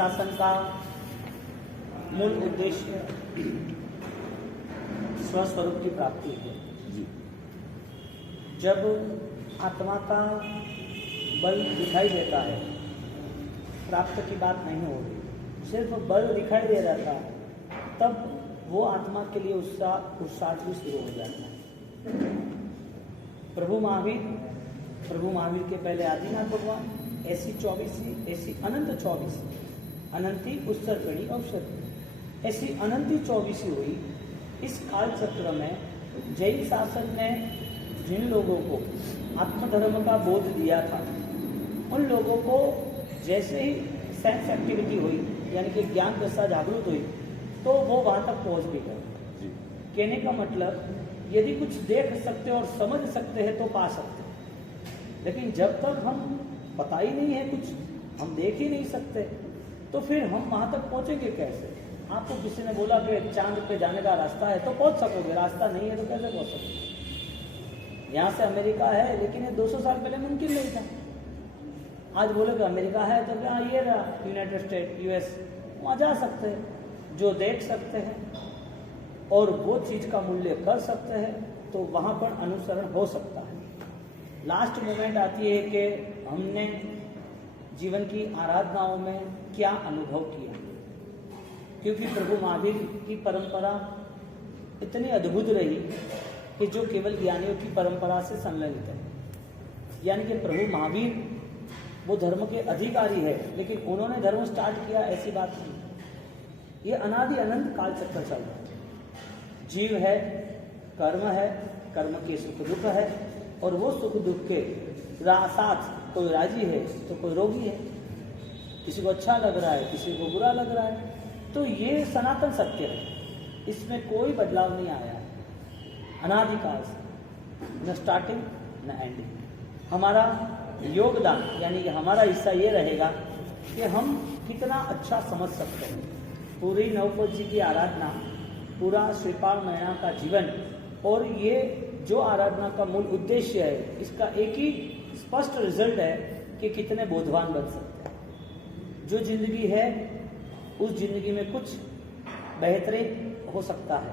शासन का मूल उद्देश्य स्वस्वरूप की प्राप्ति है। जब आत्मा का बल दिखाई देता है, प्राप्त की बात नहीं हो रही, सिर्फ बल दिखाई दे जाता है, तब वो आत्मा के लिए पुरुषार्थ भी शुरू हो जाता है। प्रभु महावीर के पहले आदिनाथ भगवान ऐसी 24 अनंती उत्सर्गणी औषधि, ऐसी अनंती 24 हुई। इस काल चक्र में जैन शासन ने जिन लोगों को आत्मधर्म का बोध दिया था, उन लोगों को जैसे ही सेंस एक्टिविटी हुई, यानी कि ज्ञान दशा जागृत हुई, तो वो वहाँ तक पहुँच भी गए। कहने का मतलब, यदि कुछ देख सकते और समझ सकते हैं तो पा सकते हैं, लेकिन जब तक हम पता ही नहीं है कुछ, हम देख ही नहीं सकते, तो फिर हम वहाँ तक पहुँचेंगे कैसे? आपको किसी ने बोला कि चांद पे जाने का रास्ता है तो पहुँच सकोगे, रास्ता नहीं है तो कैसे पहुँच सकोगे? यहाँ से अमेरिका है, लेकिन ये 200 साल पहले मुमकिन नहीं था। आज बोले कि अमेरिका है तो क्या ये रहा यूनाइटेड स्टेट US, वहाँ जा सकते हैं। जो देख सकते हैं और वो चीज़ का मूल्य कर सकते हैं, तो वहाँ पर अनुसरण हो सकता है। लास्ट मोमेंट आती है कि हमने जीवन की आराधनाओं में क्या अनुभव किया, क्योंकि प्रभु महावीर की परंपरा इतनी अद्भुत रही कि जो केवल ज्ञानियों की परंपरा से संलग्नित है। यानी कि प्रभु महावीर वो धर्म के अधिकारी है, लेकिन उन्होंने धर्म स्टार्ट किया ऐसी बात नहीं। ये अनादि अनंत काल चक्कर चल रहा है। जीव है, कर्म के सुख दुख है, और वो सुख दुख के साथ कोई राजी है तो कोई रोगी है, किसी को अच्छा लग रहा है, किसी को बुरा लग रहा है। तो ये सनातन सत्य है, इसमें कोई बदलाव नहीं आया है अनादिकाल से, न स्टार्टिंग न एंडिंग। हमारा योगदान यानी कि हमारा हिस्सा ये रहेगा कि हम कितना अच्छा समझ सकते हैं पूरी नवपद जी की आराधना, पूरा श्रीपाल मैणा का जीवन, और ये जो आराधना का मूल उद्देश्य है, इसका एक ही स्पष्ट रिजल्ट है कि कितने बोधवान बन सकते हैं। जो जिंदगी है उस जिंदगी में कुछ बेहतरीन हो सकता है,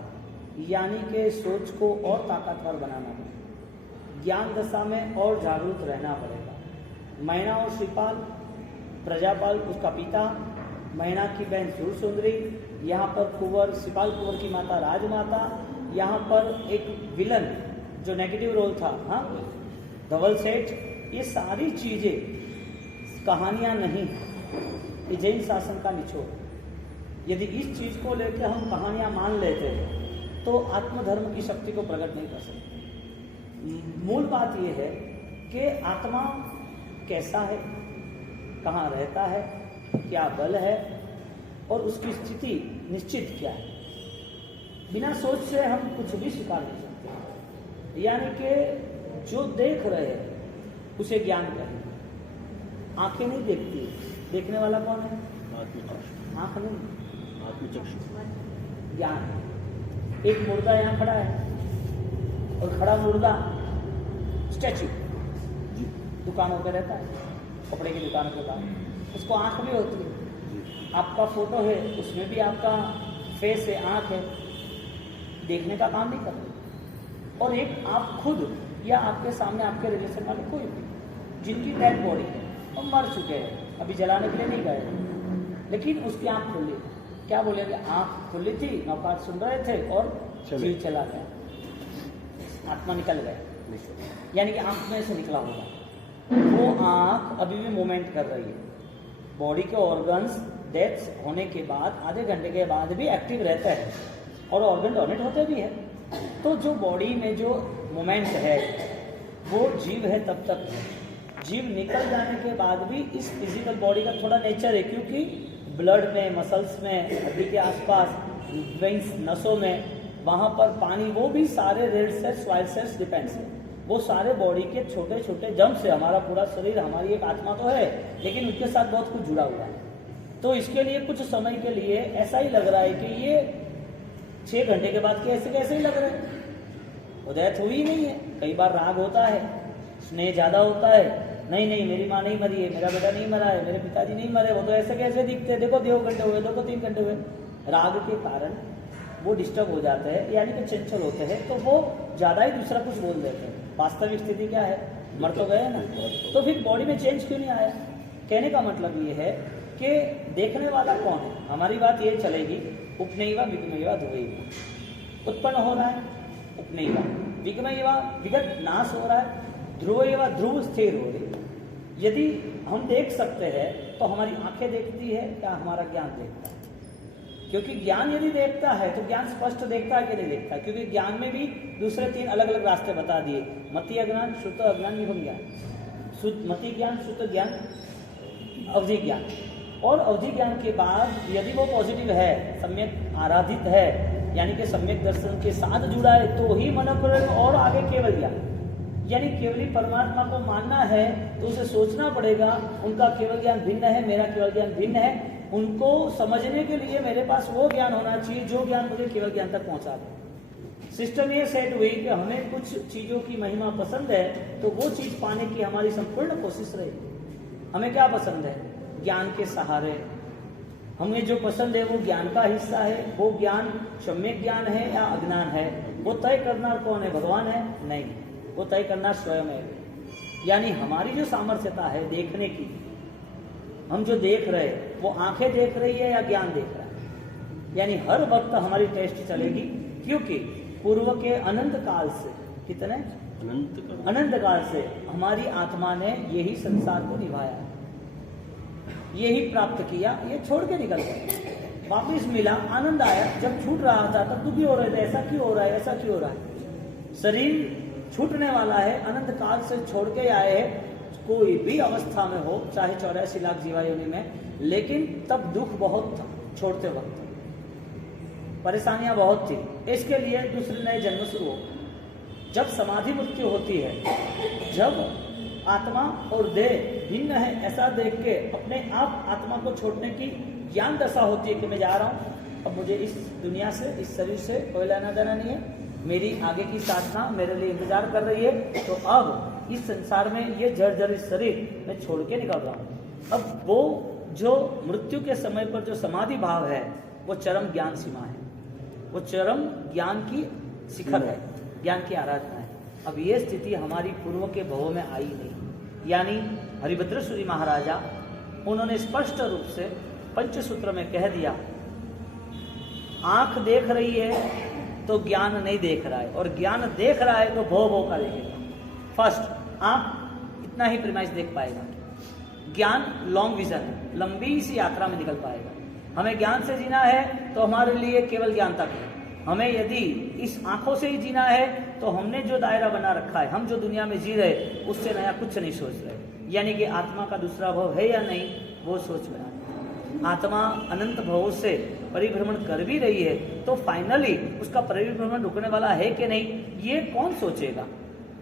यानी कि सोच को और ताकतवर बनाना पड़ेगा, ज्ञान दशा में और जागरूक रहना पड़ेगा। मैणा और श्रीपाल, प्रजापाल उसका पिता, मैणा की बहन सुरसुंदरी, यहाँ पर कुंवर श्रीपाल कुंवर की माता राजमाता, यहाँ पर एक विलन जो नेगेटिव रोल था, हाँ, धवल सेठ। ये सारी चीजें कहानियां नहीं, ये जैन शासन का निचोड़। यदि इस चीज को लेकर हम कहानियां मान लेते हैं तो आत्मधर्म की शक्ति को प्रकट नहीं कर सकते। मूल बात यह है कि आत्मा कैसा है, कहाँ रहता है, क्या बल है, और उसकी स्थिति निश्चित क्या है। बिना सोच से हम कुछ भी स्वीकार नहीं सकते। यानी कि जो देख रहे हैं उसे ज्ञान कहेंगे। आंखें नहीं देखती, देखने वाला कौन है? आंख नहीं, ज्ञान। एक मुर्दा यहाँ खड़ा है, और खड़ा मुर्दा स्टैच्यू दुकानों पे रहता है, कपड़े की दुकान के पास, उसको आंख भी होती है। आपका फोटो है, उसमें भी आपका फेस है, आंख है, देखने का काम नहीं करते। और एक आप खुद या आपके सामने आपके रिलेशन वाले कोई भी, जिनकी डेड बॉडी है और मर चुके हैं, अभी जलाने के लिए नहीं गए, लेकिन उसकी आंख खुली, क्या बोलेंगे? आंख खुली थी, नौकार सुन रहे थे और जीव चला गया, आत्मा निकल गया, यानी कि आंख में से निकला होगा। वो आंख अभी भी मूवमेंट कर रही है। बॉडी के ऑर्गन्स डेथ होने के बाद आधे घंटे के बाद भी एक्टिव रहता है, और ऑर्गन डोनेट होते भी है। तो जो बॉडी में जो मोमेंट है वो जीव है तब तक है। जीव निकल जाने के बाद भी इस फिजिकल बॉडी का थोड़ा नेचर है, क्योंकि ब्लड में, मसल्स में, हड्डी के आसपास, वेन्स, नसों में, वहाँ पर पानी, वो भी सारे red cells, white cells depends है। वो सारे बॉडी के छोटे छोटे जम्स से हमारा पूरा शरीर, हमारी एक आत्मा तो है, लेकिन उसके साथ बहुत कुछ जुड़ा हुआ है। तो इसके लिए कुछ समय के लिए ऐसा ही लग रहा है कि ये 6 घंटे के बाद कैसे कैसे ही लग रहा है, वो डेथ हुई नहीं है। कई बार राग होता है, स्नेह ज़्यादा होता है, नहीं नहीं मेरी माँ नहीं मरी है, मेरा बेटा नहीं मरा है, मेरे पिताजी नहीं मरे, वो तो ऐसे कैसे दिखते हैं, देखो 2 घंटे हुए, देखो 3 घंटे हुए। राग के कारण वो डिस्टर्ब हो जाते हैं, यानी कि चंचल होते हैं, तो वो ज़्यादा ही दूसरा कुछ बोल देते हैं। वास्तविक स्थिति क्या है, मर तो गए ना, तो फिर बॉडी में चेंज क्यों नहीं आया? कहने का मतलब ये है कि देखने वाला कौन है। हमारी बात ये चलेगी, उपनयवा विगमयवा ध्रुवैवा, उत्पन्न हो रहा है उपनयवा, विगमयवा विगत नाश हो रहा है, ध्रुवैवा ध्रुव स्थिर हो रही है। यदि हम देख सकते हैं तो हमारी आंखें देखती है या हमारा ज्ञान देखता है? क्योंकि ज्ञान यदि देखता है तो ज्ञान स्पष्ट देखता है कि नहीं देखता? क्योंकि ज्ञान में भी दूसरे 3 अलग अलग रास्ते बता दिए, मति अज्ञान, श्रुत अज्ञान, निगम ज्ञान। मति ज्ञान, श्रुत ज्ञान, अवधि ज्ञान। और अवधि ज्ञान के बाद यदि वो पॉजिटिव है, सम्यक आराधित है, यानी कि सम्यक दर्शन के साथ जुड़ा है, तो ही मनोकरण और आगे केवल ज्ञान, यानी केवली परमात्मा को मानना है तो उसे सोचना पड़ेगा उनका केवल ज्ञान भिन्न है, मेरा केवल ज्ञान भिन्न है। उनको समझने के लिए मेरे पास वो ज्ञान होना चाहिए जो ज्ञान मुझे केवल ज्ञान तक पहुंचा दे। सिस्टम ये सेट हुई कि हमें कुछ चीजों की महिमा पसंद है तो वो चीज पाने की हमारी संपूर्ण कोशिश रहेगी। हमें क्या पसंद है? ज्ञान के सहारे। हमें जो पसंद है वो ज्ञान का हिस्सा है, वो ज्ञान सम्यक ज्ञान है या अज्ञान है, वो तय करना कौन है? भगवान है? नहीं, वो तय करना स्वयं है। यानी हमारी जो सामर्थ्यता है देखने की, हम जो देख रहे हैं वो आंखें देख रही है या ज्ञान देख रहा है? यानी हर वक्त हमारी टेस्ट चलेगी, क्योंकि पूर्व के अनंत काल से, कितने अनंत काल से हमारी आत्मा ने यही संसार को निभाया, यही प्राप्त किया, ये छोड़ के निकल गए, वापिस मिला, आनंद आया। जब छूट रहा था तब दुखी हो रहे थे, ऐसा क्यों हो रहा है, ऐसा क्यों हो रहा है? शरीर छूटने वाला है, अनंत काल से छोड़ के आए हैं, कोई भी अवस्था में हो, चाहे 84 लाख जीवा योनि में, लेकिन तब दुख बहुत था, छोड़ते वक्त परेशानियां बहुत थी। इसके लिए दूसरे नए जन्म शुरू हो। जब समाधि मृत्यु होती है, जब आत्मा और देह भिन्न है ऐसा देख के अपने आप आत्मा को छोड़ने की ज्ञान दशा होती है कि मैं जा रहा हूँ, अब मुझे इस दुनिया से, इस शरीर से कोई लेना देना नहीं है, मेरी आगे की साधना मेरे लिए इंतजार कर रही है, तो अब इस संसार में ये जर्जर शरीर मैं छोड़ के निकल रहा हूँ। अब वो जो मृत्यु के समय पर जो समाधि भाव है वो चरम ज्ञान सीमा है, वो चरम ज्ञान की शिखर है, ज्ञान की आराधना है। अब ये स्थिति हमारी पूर्व के भवों में आई नहीं। यानी हरिभद्रेश्वरी महाराजा, उन्होंने स्पष्ट रूप से पंचसूत्र में कह दिया, आंख देख रही है तो ज्ञान नहीं देख रहा है, और ज्ञान देख रहा है तो भव भव का देखेगा। फर्स्ट आंख इतना ही प्रीमाइस देख पाएगा, ज्ञान लॉन्ग विजन, लंबी सी यात्रा में निकल पाएगा। हमें ज्ञान से जीना है तो हमारे लिए केवल ज्ञान तक है। हमें यदि इस आंखों से ही जीना है तो हमने जो दायरा बना रखा है, हम जो दुनिया में जी रहे उससे नया कुछ नहीं सोच रहे। यानी कि आत्मा का दूसरा भव है या नहीं, वो सोच बना। आत्मा अनंत भवों से परिभ्रमण कर भी रही है तो फाइनली उसका परिभ्रमण रुकने वाला है कि नहीं, ये कौन सोचेगा।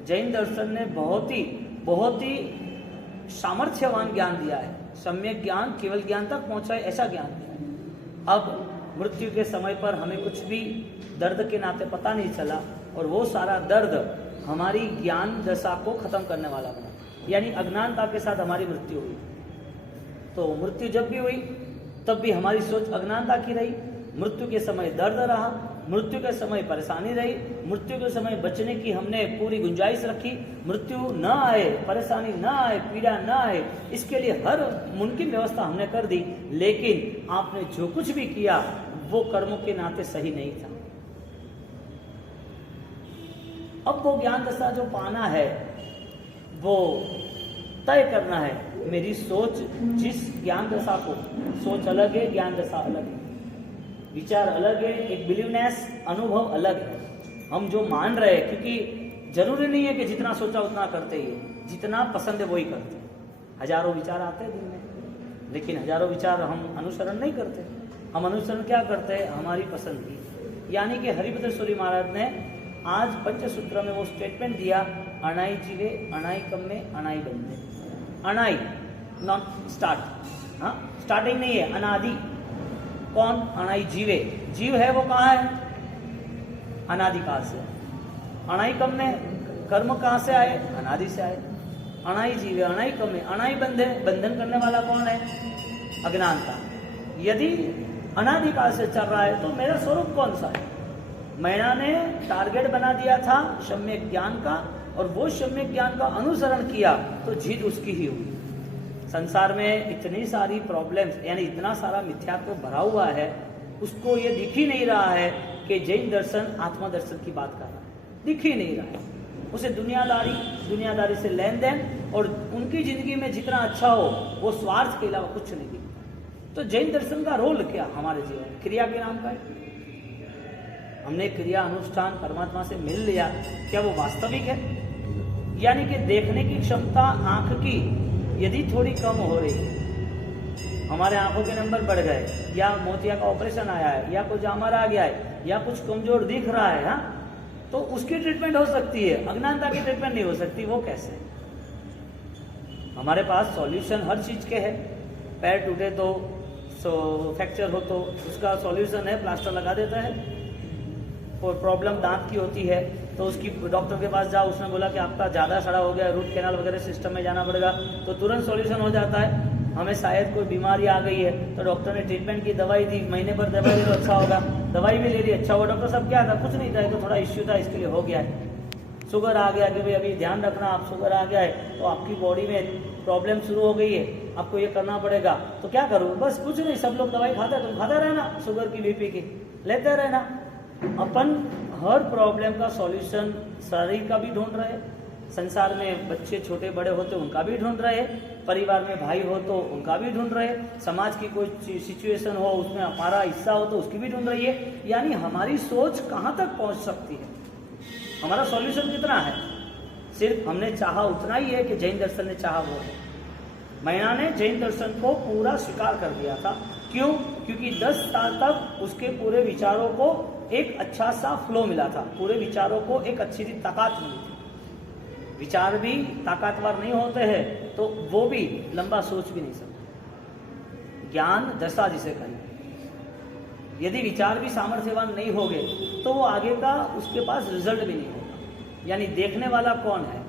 जैन दर्शन ने बहुत ही सामर्थ्यवान ज्ञान दिया है, सम्यक ज्ञान, केवल ज्ञान तक पहुंचाए ऐसा ज्ञान दिया है। अब मृत्यु के समय पर हमें कुछ भी दर्द के नाते पता नहीं चला, और वो सारा दर्द हमारी ज्ञान दशा को खत्म करने वाला बना। यानी अज्ञानता के साथ हमारी मृत्यु हुई, तो मृत्यु जब भी हुई तब भी हमारी सोच अज्ञानता की रही। मृत्यु के समय दर्द रहा, मृत्यु के समय परेशानी रही, मृत्यु के समय बचने की हमने पूरी गुंजाइश रखी। मृत्यु न आए, परेशानी न आए, पीड़ा न आए, इसके लिए हर मुमकिन व्यवस्था हमने कर दी। लेकिन आपने जो कुछ भी किया वो कर्मों के नाते सही नहीं था। अब वो ज्ञान दशा जो पाना है वो तय करना है। मेरी सोच जिस ज्ञान दशा को, सोच अलग है, ज्ञान दशा अलग है, विचार अलग है, एक बिलीवनेस अनुभव अलग है। हम जो मान रहे हैं, क्योंकि जरूरी नहीं है कि जितना सोचा उतना करते ही है, जितना पसंद है वही करते हैं। हजारों विचार आते हैं दिन में, लेकिन हजारों विचार हम अनुसरण नहीं करते। हम अनुसरण क्या करते हैं? हमारी पसंद की। यानी कि हरिभद्रेश्वरी महाराज ने आज पंचसूत्र में वो स्टेटमेंट दिया, अणाई जीवे अणाई कम्मे अणाई बंदे। अणाई नॉट स्टार्ट, हाँ स्टार्टिंग नहीं है, अनादि। कौन? अणाई जीवे, जीव है वो कहाँ है? अनादि काल से। अणाई कम्मे, कर्म कहाँ से आए? अनादि से आए। अणाई जीवे अणाई कमे अणाई बंधे, बंधन करने वाला कौन है? अज्ञानता। यदि अनादिकाल से चल रहा है तो मेरा स्वरूप कौन सा है? मैंने टारगेट बना दिया था सम्यक ज्ञान का, और वो सम्यक ज्ञान का अनुसरण किया तो जीत उसकी ही हुई। संसार में इतनी सारी प्रॉब्लम्स, यानी इतना सारा मिथ्यात्व भरा हुआ है, उसको ये दिख ही नहीं रहा है कि जैन दर्शन आत्मा दर्शन की बात कर रहा है, दिख ही नहीं रहा है। उसे दुनियादारी से लेन देन, और उनकी जिंदगी में जितना अच्छा हो वो स्वार्थ के अलावा कुछ नहीं दिखता। तो जैन दर्शन का रोल क्या हमारे जीवन में? क्रिया के नाम का है। हमने क्रिया अनुष्ठान परमात्मा से मिल लिया, क्या वो वास्तविक है? यानी कि देखने की क्षमता आंख की यदि थोड़ी कम हो रही है, हमारे आंखों के नंबर बढ़ गए, या मोतिया का ऑपरेशन आया है, या कुछ हमारा आ गया है, या कुछ कमजोर दिख रहा है, हाँ, तो उसकी ट्रीटमेंट हो सकती है, अज्ञानता की ट्रीटमेंट नहीं हो सकती। वो कैसे? हमारे पास सॉल्यूशन हर चीज के है। पैर टूटे तो फ्रैक्चर हो तो उसका सॉल्यूशन है, प्लास्टर लगा देता है। और प्रॉब्लम दांत की होती है तो उसकी डॉक्टर के पास जाओ, उसने बोला कि आपका ज़्यादा सड़ा हो गया, रूट कैनाल वगैरह सिस्टम में जाना पड़ेगा, तो तुरंत सॉल्यूशन हो जाता है। हमें शायद कोई बीमारी आ गई है तो डॉक्टर ने ट्रीटमेंट की, दवाई दी, महीने पर दवाई ले लो अच्छा होगा, दवाई भी ले ली अच्छा हुआ। डॉक्टर साहब क्या था? कुछ नहीं था, तो थोड़ा इश्यू था इसके लिए हो गया है। शुगर आ गया कि भाई अभी ध्यान रखना, आप शुगर आ गया है तो आपकी बॉडी में प्रॉब्लम शुरू हो गई है, आपको ये करना पड़ेगा। तो क्या करूँ? बस कुछ नहीं, सब लोग दवाई खाते हैं, तुम खाते रहना, शुगर की बीपी की लेते रहना। अपन हर प्रॉब्लम का सॉल्यूशन शरीर का भी ढूंढ रहे, संसार में बच्चे छोटे बड़े होते उनका भी ढूंढ रहे, परिवार में भाई हो तो उनका भी ढूंढ रहे, समाज की कोई सिचुएशन हो उसमें हमारा हिस्सा हो तो उसकी भी ढूंढ रही है। यानी हमारी सोच कहाँ तक पहुँच सकती है, हमारा सॉल्यूशन कितना है? सिर्फ हमने चाहा उतना ही है कि जैन दर्शन ने चाहा वो है। मैना ने जैन दर्शन को पूरा स्वीकार कर दिया था। क्यों? क्योंकि 10 साल तक उसके पूरे विचारों को एक अच्छा सा फ्लो मिला था, पूरे विचारों को एक अच्छी सी ताकत मिली थी। विचार भी ताकतवर नहीं होते हैं तो वो भी लंबा सोच भी नहीं सकते। ज्ञान दशा जिसे कहें, यदि विचार भी सामर्थ्यवान नहीं होंगे तो वो आगे का उसके पास रिजल्ट भी नहीं होगा। यानी देखने वाला कौन है?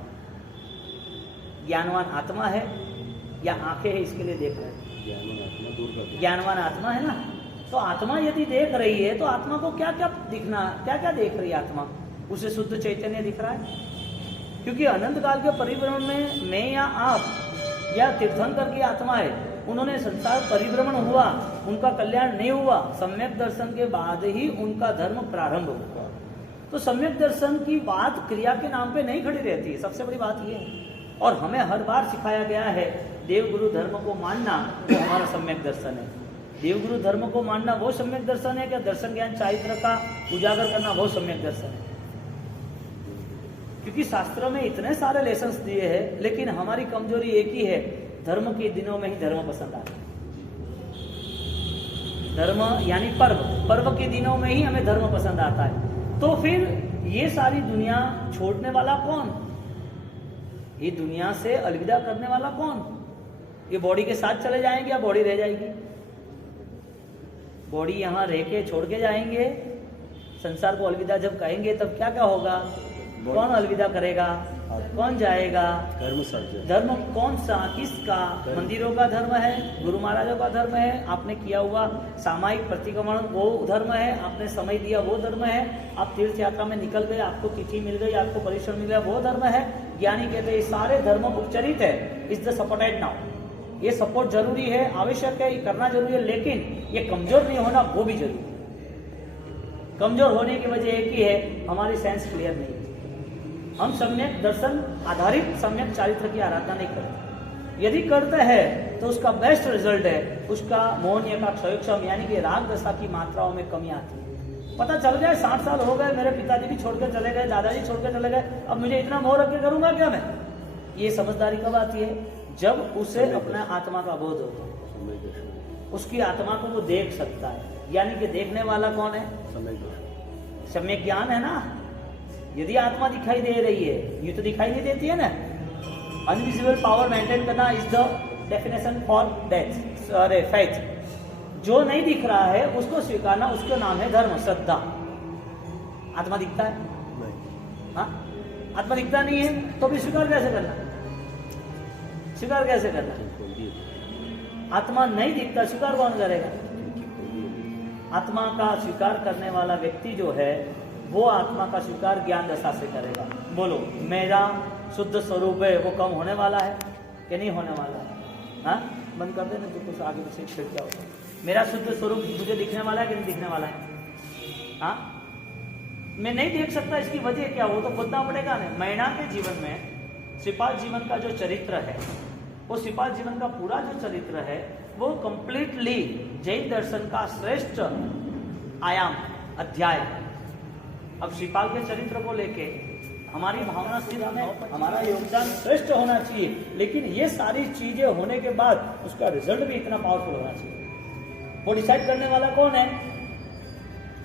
ज्ञानवान आत्मा है या आंखें है इसके लिए देख रहे हैं? ज्ञानवान आत्मा है ना। तो आत्मा यदि देख रही है तो आत्मा को क्या क्या दिखना, क्या क्या देख रही है आत्मा? उसे शुद्ध चैतन्य दिख रहा है। क्योंकि अनंत काल के परिभ्रमण में मैं या आप या तीर्थंकर की आत्मा है, उन्होंने संसार परिभ्रमण हुआ, उनका कल्याण नहीं हुआ, सम्यक दर्शन के बाद ही उनका धर्म प्रारंभ हुआ। तो सम्यक दर्शन की बात क्रिया के नाम पे नहीं खड़ी रहती है, सबसे बड़ी बात यह है। और हमें हर बार सिखाया गया है देवगुरु धर्म को मानना वो हमारा सम्यक दर्शन है। देवगुरु धर्म को मानना वो सम्यक दर्शन है क्या? दर्शन ज्ञान चारित्र का उजागर करना वो सम्यक दर्शन है। क्योंकि शास्त्रों में इतने सारे लेसन्स दिए हैं, लेकिन हमारी कमजोरी एक ही है, धर्म के दिनों में ही धर्म पसंद आता है। धर्म यानी पर्व के दिनों में ही हमें धर्म पसंद आता है। तो फिर ये सारी दुनिया छोड़ने वाला कौन? ये दुनिया से अलविदा करने वाला कौन? ये बॉडी के साथ चले जाएंगे या बॉडी रह जाएगी? बॉडी यहाँ रह के छोड़ के जाएंगे। संसार को अलविदा जब कहेंगे तब क्या क्या होगा? कौन अलविदा करेगा? कौन जाएगा? धर्म कौन सा, किसका? मंदिरों का धर्म है, गुरु महाराजों का धर्म है, आपने किया हुआ सामायिक प्रतिक्रमण वो धर्म है, आपने समय दिया वो धर्म है, आप तीर्थ यात्रा में निकल गए, आपको तिथि मिल गई, आपको परिश्रम मिल गया वो धर्म है। ज्ञानी कहते हैं सारे धर्म उपचरित है, इज द सपोर्टेड नाउ। ये सपोर्ट जरूरी है, आवश्यक है, ये करना जरूरी है, लेकिन ये कमजोर नहीं होना वो भी जरूरी है। कमजोर होने की वजह एक ही है, हमारी सेंस क्लियर नहीं है। हम सम्यक दर्शन आधारित सम्यक चारित्र की आराधना नहीं करते। यदि करते हैं तो उसका बेस्ट रिजल्ट है उसका मोहनीय का क्षयक्षम, यानी कि राग दशा की मात्राओं में कमी आती है। पता चल जाए 60 साल हो गए, मेरे पिताजी भी छोड़कर चले गए, दादाजी छोड़कर चले गए, अब मुझे इतना मोह रख के करूंगा क्या मैं? ये समझदारी कब आती है? जब उसे अपना आत्मा का बोध होता है, उसकी आत्मा को वो देख सकता है। यानी कि देखने वाला कौन है? सम्यक ज्ञान है ना। यदि आत्मा दिखाई दे रही है, ये तो दिखाई नहीं देती है ना। अनविजिबल पावर मेंटेन करना is the definition for death, अरे फेथ। जो नहीं दिख रहा है उसको स्वीकारना, उसका नाम है धर्म, श्रद्धा। आत्मा दिखता है? हाँ, आत्मा दिखता नहीं है तो भी स्वीकार कैसे करना? स्वीकार कैसे करना? आत्मा नहीं दिखता, स्वीकार कौन करेगा? आत्मा का स्वीकार करने वाला व्यक्ति जो है वो आत्मा का स्वीकार ज्ञान दशा से करेगा। बोलो, मेरा शुद्ध स्वरूप है वो कम होने वाला है कि नहीं होने वाला है? हाँ, बंद कर देना तो कुछ आगे पीछे फिर क्या होगा। मेरा शुद्ध स्वरूप मुझे दिखने वाला है कि नहीं दिखने वाला है? हाँ, मैं नहीं देख सकता, इसकी वजह क्या? वो तो खोदना पड़ेगा ना। मैना के जीवन में श्रीपाद जीवन का जो चरित्र है, वो श्रीपाद जीवन का पूरा जो चरित्र है वो कंप्लीटली जैन दर्शन का श्रेष्ठ आयाम अध्याय। अब श्रीपाल के चरित्र को लेके हमारी भावना सिद्ध में हमारा योगदान श्रेष्ठ होना चाहिए, लेकिन ये सारी चीजें होने के बाद उसका रिजल्ट भी इतना पावरफुल होना चाहिए। वो डिसाइड करने वाला कौन है?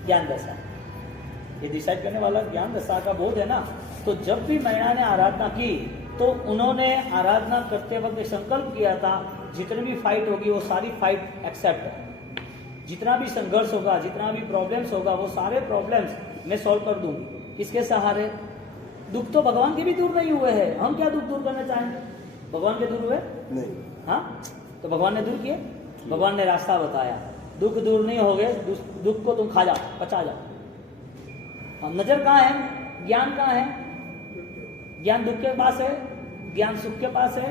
ज्ञान दशा। ये डिसाइड करने वाला ज्ञान दशा का बोध है ना। तो जब भी मैया ने आराधना की तो उन्होंने आराधना करते वक्त संकल्प किया था, जितनी भी फाइट होगी वो सारी फाइट एक्सेप्ट, जितना भी संघर्ष होगा, जितना भी प्रॉब्लम्स होगा, वो सारे प्रॉब्लम्स मैं सॉल्व कर दूंगी। किसके सहारे? दुख तो भगवान के भी दूर नहीं हुए हैं, हम क्या दुख दूर करना चाहेंगे? भगवान के दूर हुए नहीं? हाँ, तो भगवान ने दूर किए, भगवान ने रास्ता बताया। दुख दूर नहीं हो गए, दुख को तुम खा जाओ, पचा जाओ। नजर कहाँ है? ज्ञान कहाँ है? ज्ञान दुख के पास है, ज्ञान सुख के पास है।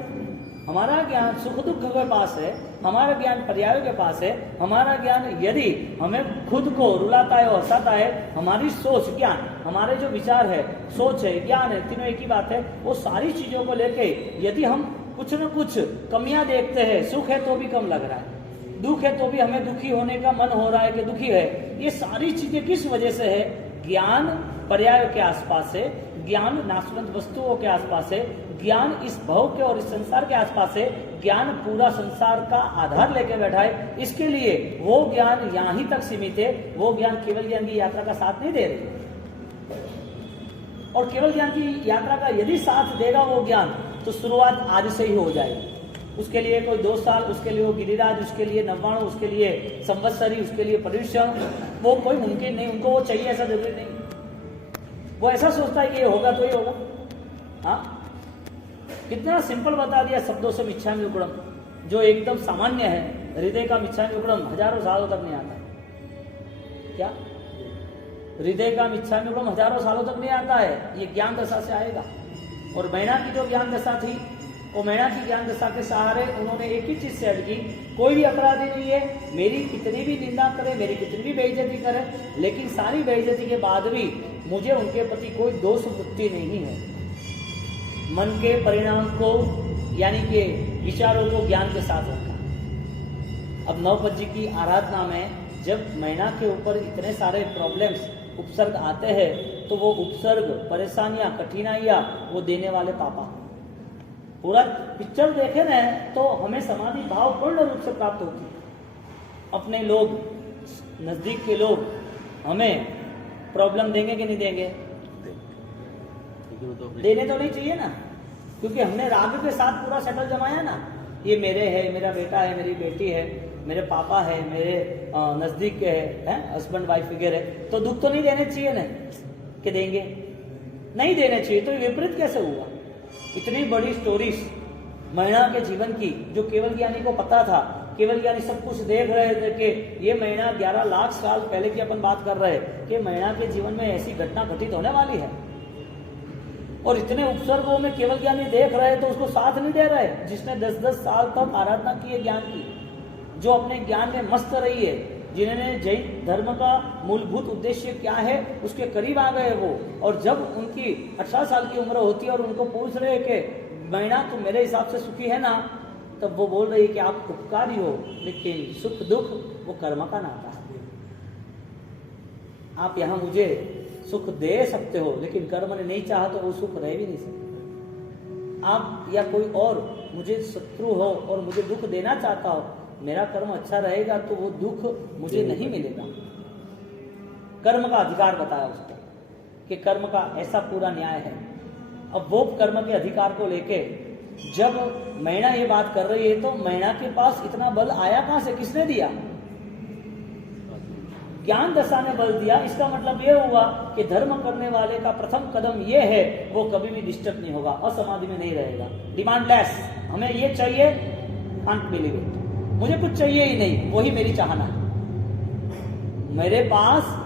हमारा ज्ञान सुख दुख के पास है, हमारा ज्ञान पर्याय के पास है। हमारा ज्ञान यदि हमें खुद को रुलाता है और हंसाता है, हमारी सोच ज्ञान, हमारे जो विचार है, सोच है, ज्ञान है, तीनों एक ही बात है। वो सारी चीजों को लेके यदि हम कुछ न कुछ कमियां देखते हैं, सुख है तो भी कम लग रहा है, दुख है तो भी हमें दुखी होने का मन हो रहा है कि दुखी है, ये सारी चीजें किस वजह से है? ज्ञान पर्याय के आसपास है, ज्ञान नाशवंत वस्तुओं के आसपास है, ज्ञान इस भव के और इस संसार के आसपास है। ज्ञान पूरा संसार का आधार लेके बैठा है, इसके लिए वो ज्ञान यहाँ ही तक सीमित है। वो ज्ञान केवल ज्ञान की यात्रा का साथ नहीं दे रही, और केवल ज्ञान की यात्रा का यदि साथ देगा वो ज्ञान, तो शुरुआत आज से ही हो जाएगी। उसके लिए कोई 2 साल, उसके लिए वो गिरिराज, उसके लिए 99, उसके लिए संवत्सरी, उसके लिए पर्युषण, वो कोई मुमकिन नहीं। उनको वो चाहिए ऐसा जरूरी नहीं। वो ऐसा सोचता है कि ये होगा तो ही होगा। हाँ, कितना सिंपल बता दिया शब्दों से मिच्छामि उग्रम, जो एकदम सामान्य है। हृदय का मिच्छामि उग्रम हजारों सालों तक नहीं आता। क्या हृदय का मिच्छामि उग्रम हजारों सालों तक नहीं आता है? ये ज्ञान दशा से आएगा। और मैना की जो ज्ञान दशा थी, वो मैना की ज्ञान दशा के सहारे उन्होंने एक ही चीज सेट की, कोई भी अपराधी नहीं है, मेरी कितनी भी निंदा करे, मेरी कितनी भी बेइज्जती करे, लेकिन सारी बेइज्जती के बाद भी मुझे उनके प्रति कोई दोष वृत्ति नहीं है। मन के परिणाम को यानी कि विचारों को ज्ञान के साथ रखा। अब नवपद जी की आराधना में जब मैना के ऊपर इतने सारे प्रॉब्लम्स उपसर्ग आते हैं, तो वो उपसर्ग, परेशानियां, कठिनाइयां वो देने वाले पापा। पूरा पिक्चर देखे ना तो हमें समाधि भाव पूर्ण रूप से प्राप्त होती है। अपने लोग, नजदीक के लोग हमें प्रॉब्लम देंगे कि नहीं देंगे? देने तो नहीं चाहिए ना, क्योंकि हमने राग के साथ पूरा सेटल जमाया ना। ये मेरे है, मेरा बेटा है, मेरी बेटी है, मेरे पापा है, मेरे नजदीक के है, हस्बैंड वाइफ फिगर है, तो दुख तो नहीं देने चाहिए ना कि देंगे? नहीं देने चाहिए। तो विपरीत कैसे हुआ? इतनी बड़ी स्टोरीज मैना के जीवन की, जो केवल ज्ञानी को पता था, केवल ज्ञानी सब कुछ देख रहे थे कि ये मैना 11 लाख साल पहले की अपन बात कर रहे हैं कि मैना के जीवन में ऐसी घटना घटित होने वाली है, और इतने उपसर्गों में केवल ज्ञानी देख रहे तो उसको साथ नहीं दे रहे। जिसने 10-10 साल तक आराधना की है ज्ञान की, जो अपने ज्ञान में मस्त रही है, जिन्होंने जैन धर्म का मूलभूत उद्देश्य क्या है उसके करीब आ गए वो, और जब उनकी 18 साल की उम्र होती है और उनको पूछ रहे कि मैना तुम मेरे हिसाब से सुखी है ना, तब वो बोल रही है कि आप उपकारी हो, लेकिन सुख दुख वो कर्म का नाता है। आप यहाँ मुझे सुख दे सकते हो, लेकिन कर्म ने नहीं चाहा तो वो सुख रह भी नहीं सकते। आप या कोई और मुझे शत्रु हो और मुझे दुख देना चाहता हो, मेरा कर्म अच्छा रहेगा तो वो दुख मुझे नहीं मिलेगा। कर्म का अधिकार बताया उसको कि कर्म का ऐसा पूरा न्याय है। अब वो कर्म के अधिकार को लेके जब मैना ये बात कर रही है, तो मैना के पास इतना बल आया कहां से? किसने दिया? ज्ञान दशा ने बल दिया, इसका मतलब ये हुआ कि धर्म करने वाले का प्रथम कदम ये है, वो कभी भी डिस्टर्ब नहीं होगा, असमाधि में नहीं रहेगा, डिमांडलेस, हमें ये चाहिए, कांट बिलीव इट, मुझे कुछ चाहिए ही नहीं, वही मेरी चाहना है, मेरे पास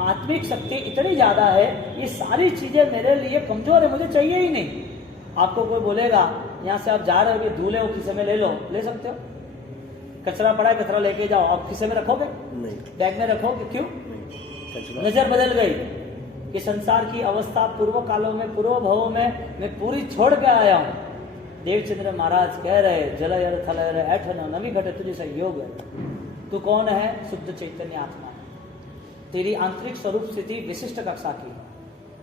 आत्मिक शक्ति इतनी ज्यादा है, ये सारी चीजें मेरे लिए कमजोर है, मुझे चाहिए ही नहीं। आपको कोई बोलेगा यहाँ से आप जा रहे हो, ये धूल है वो खिसे में ले लो, ले सकते हो, कचरा पड़ा है कचरा लेके जाओ, आप खिसे में रखोगे नहीं, बैग में रखोगे, क्यों? नजर बदल गई कि संसार की अवस्था पूर्व कालों में, पूर्व भवों में मैं पूरी छोड़ के आया हूं। देवचंद्र महाराज कह रहे जल यर थल यर ऐठ न नवी घटे तुझे संयोग है, तू कौन है? शुद्ध चैतन्य आत्मा, तेरी आंतरिक स्वरूप स्थिति विशिष्ट कक्षा की है,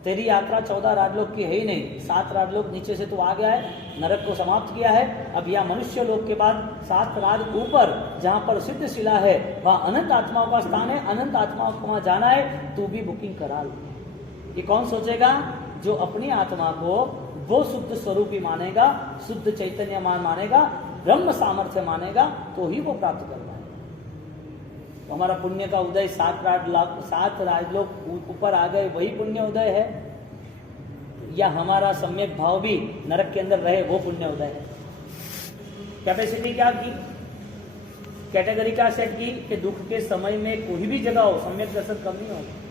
तेरी यात्रा 14 राजलोक की है ही नहीं, 7 राजलोक नीचे से तू आ गया है, नरक को समाप्त किया है, अब यह मनुष्य लोक के बाद 7 राज ऊपर जहां पर सिद्ध शिला है वहां अनंत आत्माओं का स्थान है, अनंत आत्माओं को वहां जाना है, तू भी बुकिंग करा लो। ये कौन सोचेगा? जो अपनी आत्मा को वो शुद्ध स्वरूप ही मानेगा, शुद्ध चैतन्य मानेगा, ब्रह्म सामर्थ्य मानेगा, तो ही वो प्राप्त कर पाएगा। तो हमारा पुण्य का उदय 7 राजलोक ऊपर आ गए, वही पुण्य उदय है, या हमारा सम्यक भाव भी नरक के अंदर रहे, वो पुण्य उदय है? कैपेसिटी क्या की, कैटेगरी क्या सेट की कि दुख के समय में कोई भी जगह हो, सम्यक दर्शन कम नहीं होगा।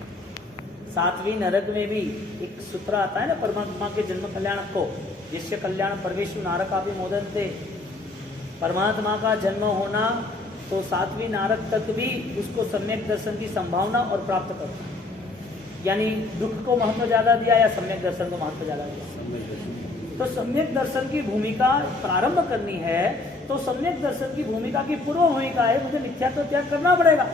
7वीं नरक में भी एक सूत्र आता है ना परमात्मा के जन्म कल्याण को, जिससे कल्याण परमेशु नारका भी मोदन थे, परमात्मा का जन्म होना तो 7वीं नारक तक भी उसको सम्यक दर्शन की संभावना और प्राप्त करना, यानी दुख को महत्व ज्यादा दिया या सम्यक दर्शन को महत्व ज्यादा दिया? तो सम्यक दर्शन की भूमिका प्रारंभ करनी है, तो सम्यक दर्शन की भूमिका की पूर्व भूमिका है, मुझे मिथ्यात्व त्याग करना पड़ेगा,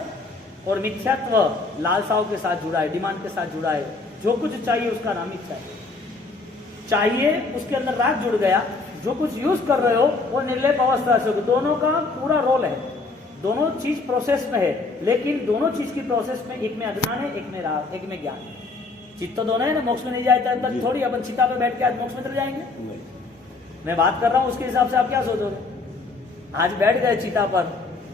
और मिथ्यात्व लालसाओं के साथ जुड़ा है, डिमांड के साथ जुड़ा है, जो कुछ चाहिए उसका नाम इच्छा है, चाहिए उसके अंदर राग जुड़ गया, जो कुछ यूज कर रहे हो वो निर्लेप अवस्था से, दोनों का पूरा रोल है, दोनों चीज प्रोसेस में है, लेकिन दोनों चीज की प्रोसेस में एक में अज्ञान है, एक में राग, एक में ज्ञान है। चित्त तो दोनों है ना, मोक्ष में नहीं जाता तब थोड़ी अपन चिता पे बैठ के आज मोक्ष में चले जाएंगे। मैं बात कर रहा हूँ उसके हिसाब से आप क्या सोचोगे? आज बैठ गए चिता पर,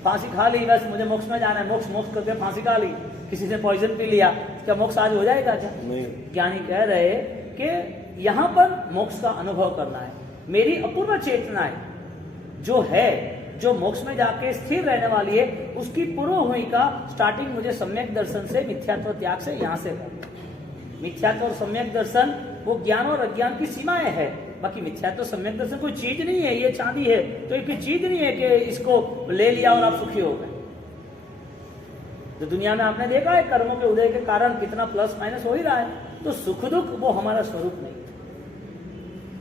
फांसी खा ली, बस मुझे मोक्ष में जाना है, मोक्ष करके फांसी खा ली, किसी से पॉइजन पी लिया, क्या मोक्ष आज हो जाएगा? क्या ज्ञानी कह रहे कि यहाँ पर मोक्ष का अनुभव करना है, मेरी अपूर्व चेतना है जो है, जो मोक्ष में जाके स्थिर रहने वाली है, उसकी पूर्व भूमिका स्टार्टिंग मुझे सम्यक दर्शन से, मिथ्यात्व त्याग से यहाँ से करना। मिथ्यात्व और सम्यक दर्शन वो ज्ञान और अज्ञान की सीमाएं है, बाकी मिथ्यात्व सम्यक दर्शन कोई चीज नहीं है, ये चांदी है तो एक चीज नहीं है कि इसको ले लिया और आप सुखी हो गए। तो दुनिया में आपने देखा है कर्मों के उदय के कारण कितना प्लस माइनस हो ही रहा है, तो सुख दुख वो हमारा स्वरूप नहीं है,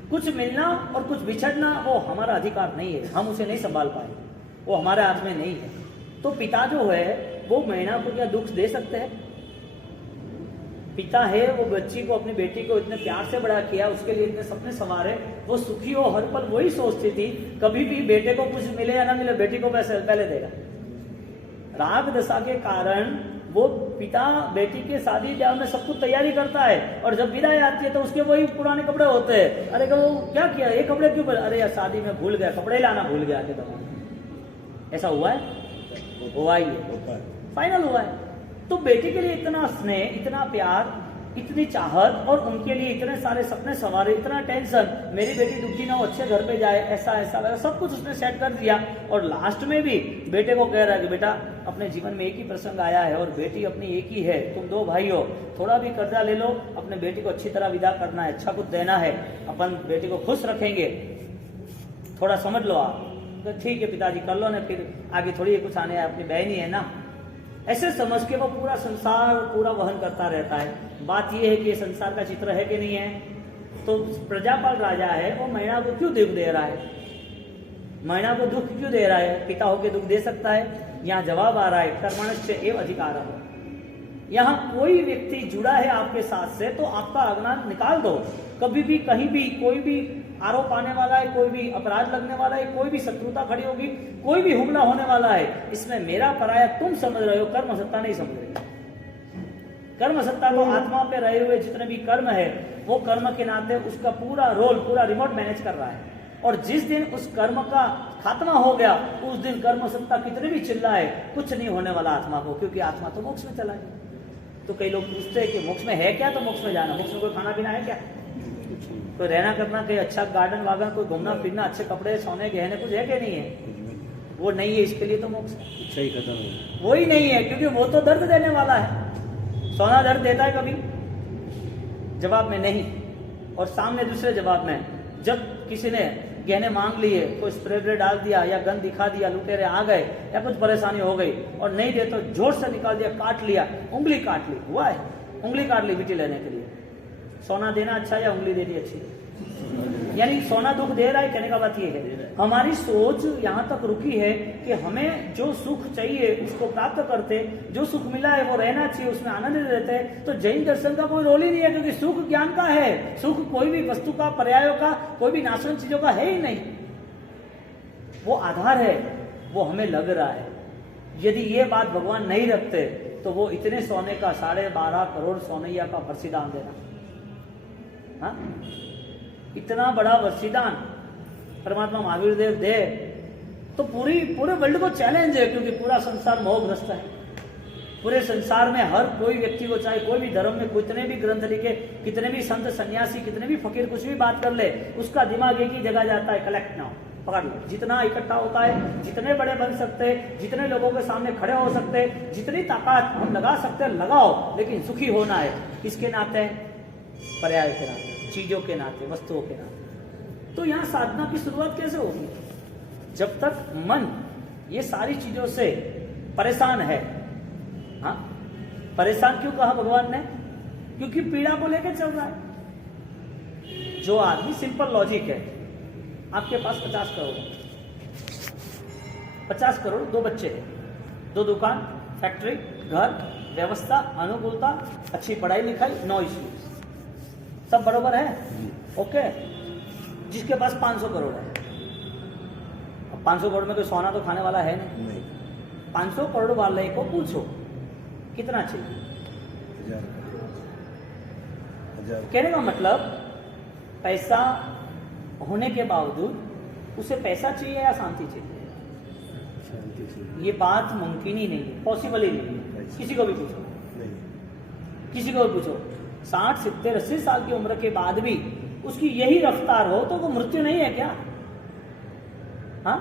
कुछ मिलना और कुछ बिछड़ना वो हमारा अधिकार नहीं है, हम उसे नहीं संभाल पाएंगे, वो हमारे हाथ में नहीं है। तो पिता जो है वो मैना को क्या दुख दे सकते हैं? पिता है, वो बच्ची को, अपनी बेटी को इतने प्यार से बड़ा किया, उसके लिए इतने सपने संवारे, वो सुखी हो, हर पल वही सोचती थी कभी भी बेटे को कुछ मिले या ना मिले, बेटी को पैसे पहले देगा। राग दशा के कारण वो पिता बेटी के शादी ब्याह में सब कुछ तैयारी करता है, और जब विदाई आती है तो उसके वही पुराने कपड़े होते हैं। अरे वो क्या किया, ये कपड़े क्यों? अरे यार शादी में भूल गया, कपड़े लाना भूल गया के दौरान। ऐसा हुआ है? हुआ ही है, फाइनल हुआ है। तो बेटी के लिए इतना स्नेह, इतना प्यार, इतनी चाहत, और उनके लिए इतने सारे सपने सवारे, इतना टेंशन, मेरी बेटी दुखी ना हो, अच्छे घर पे जाए, ऐसा ऐसा वैसा सब कुछ उसने सेट कर दिया। और लास्ट में भी बेटे को कह रहा है कि बेटा अपने जीवन में एक ही प्रसंग आया है और बेटी अपनी एक ही है, तुम 2 भाई हो, थोड़ा भी कर्जा ले लो, अपने बेटी को अच्छी तरह विदा करना है, अच्छा कुछ देना है, अपन बेटी को खुश रखेंगे, थोड़ा समझ लो आप। तो ठीक है पिताजी कर लो ना, फिर आगे थोड़ी कुछ आने, अपनी बहन ही है ना, ऐसे समझ के वो पूरा संसार पूरा वहन करता रहता है। बात यह है कि ये संसार का चित्र है कि नहीं है? तो प्रजापाल राजा है, वो मैना को क्यों दुख दे रहा है? मैना को दुख क्यों दे रहा है? पिता होके दुख दे सकता है? यहाँ जवाब आ रहा है कर्मणस्य एव अधिकारः। यहाँ कोई व्यक्ति जुड़ा है आपके साथ से तो आपका अज्ञान निकाल दो। कभी भी कहीं भी कोई भी आरोप आने वाला है, कोई भी अपराध लगने वाला है, कोई भी शत्रुता खड़ी होगी, कोई भी हमला होने वाला है, इसमें मेरा पराया तुम समझ रहे हो, कर्म सत्ता नहीं समझ रही। कर्म सत्ता को आत्मा पे रहे हुए जितने भी कर्म है वो कर्म के नाते उसका पूरा रोल, पूरा रिमोट मैनेज कर रहा है। और जिस दिन उस कर्म का खात्मा हो गया, उस दिन कर्म सत्ता कितने भी चिल्लाए, कुछ नहीं होने वाला आत्मा को, क्योंकि आत्मा तो मोक्ष में चला गया। तो कई लोग पूछते हैं कि मोक्ष में है क्या, तो मोक्ष में जाना, मोक्ष में कोई खाना पीना है क्या, कोई रहना करना, कहीं अच्छा गार्डन वागन, कोई घूमना फिरना, अच्छे कपड़े सोने गहने कुछ है कि नहीं है? वो नहीं है, इसके लिए तो मोक्ष सही खत्म हो, वही नहीं है, क्योंकि वो तो दर्द देने वाला है। सोना दर्द देता है कभी? जवाब में नहीं। और सामने दूसरे जवाब में, जब किसी ने गहने मांग लिए, कोई स्प्रे डाल दिया या गन दिखा दिया, लुटेरे आ गए या कुछ परेशानी हो गई और नहीं दे तो जोर से निकाल दिया, काट लिया, उंगली काट ली, हुआ है, उंगली काट ली मिट्टी लेने के लिए। सोना देना अच्छा या उंगली देनी अच्छी? यानी सोना दुख दे रहा है, कहने का बात ये है। हमारी सोच यहाँ तक रुकी है कि हमें जो सुख चाहिए उसको प्राप्त करते, जो सुख मिला है वो रहना चाहिए, उसमें आनंद लेते। तो जैन दर्शन का कोई रोल ही नहीं है, क्योंकि सुख ज्ञान का है। सुख कोई भी वस्तु का, पर्यायों का, कोई भी नाशवान चीजों का है ही नहीं। वो आधार है, वो हमें लग रहा है। यदि ये बात भगवान नहीं रखते तो वो इतने सोने का 12.5 करोड़ सोनैया का वर्षीदान देना, हाँ? इतना बड़ा वर्षीदान परमात्मा महावीर देव दे तो पूरे वर्ल्ड को चैलेंज है, क्योंकि पूरा संसार मोहग्रस्त है। पूरे संसार में हर कोई व्यक्ति को, चाहे कोई भी धर्म में कितने भी ग्रंथ लिखे, कितने भी संत सन्यासी, कितने भी फकीर कुछ भी बात कर ले, उसका दिमाग एक ही जगह जाता है, कलेक्ट नाउ, पकड़ लो। जितना इकट्ठा होता है, जितने बड़े बन सकते हैं, जितने लोगों के सामने खड़े हो सकते हैं, जितनी ताकत हम लगा सकते हैं लगाओ, लेकिन सुखी होना है। किसके नाते? पर्याय के नाते, चीजों के नाते, वस्तुओं के नाते। तो यहाँ साधना की शुरुआत कैसे होगी? जब तक मन ये सारी चीजों से परेशान है। हाँ, परेशान क्यों कहा भगवान ने? क्योंकि पीड़ा को लेकर चल रहा है। जो आदमी, सिंपल लॉजिक है, आपके पास 50 करोड़ है, 50 करोड़, 2 बच्चे हैं, 2 दुकान, फैक्ट्री, घर, व्यवस्था, अनुकूलता, अच्छी पढ़ाई लिखाई, नो इश्यूज, सब बरोबर है, ओके। जिसके पास 500 करोड़ है, अब 500 करोड़ में कोई सोना तो खाने वाला है नहीं। 500 करोड़ वाले को पूछो कितना चाहिए? 1000। कहने का मतलब पैसा होने के बावजूद उसे पैसा चाहिए या शांति चाहिए? शांति चाहिए। ये बात मुमकिन ही नहीं है, पॉसिबल ही नहीं है। किसी को भी पूछो, किसी को भी पूछो, 60, 70, 80 साल की उम्र के बाद भी उसकी यही रफ्तार हो तो वो मृत्यु नहीं है क्या? हाँ,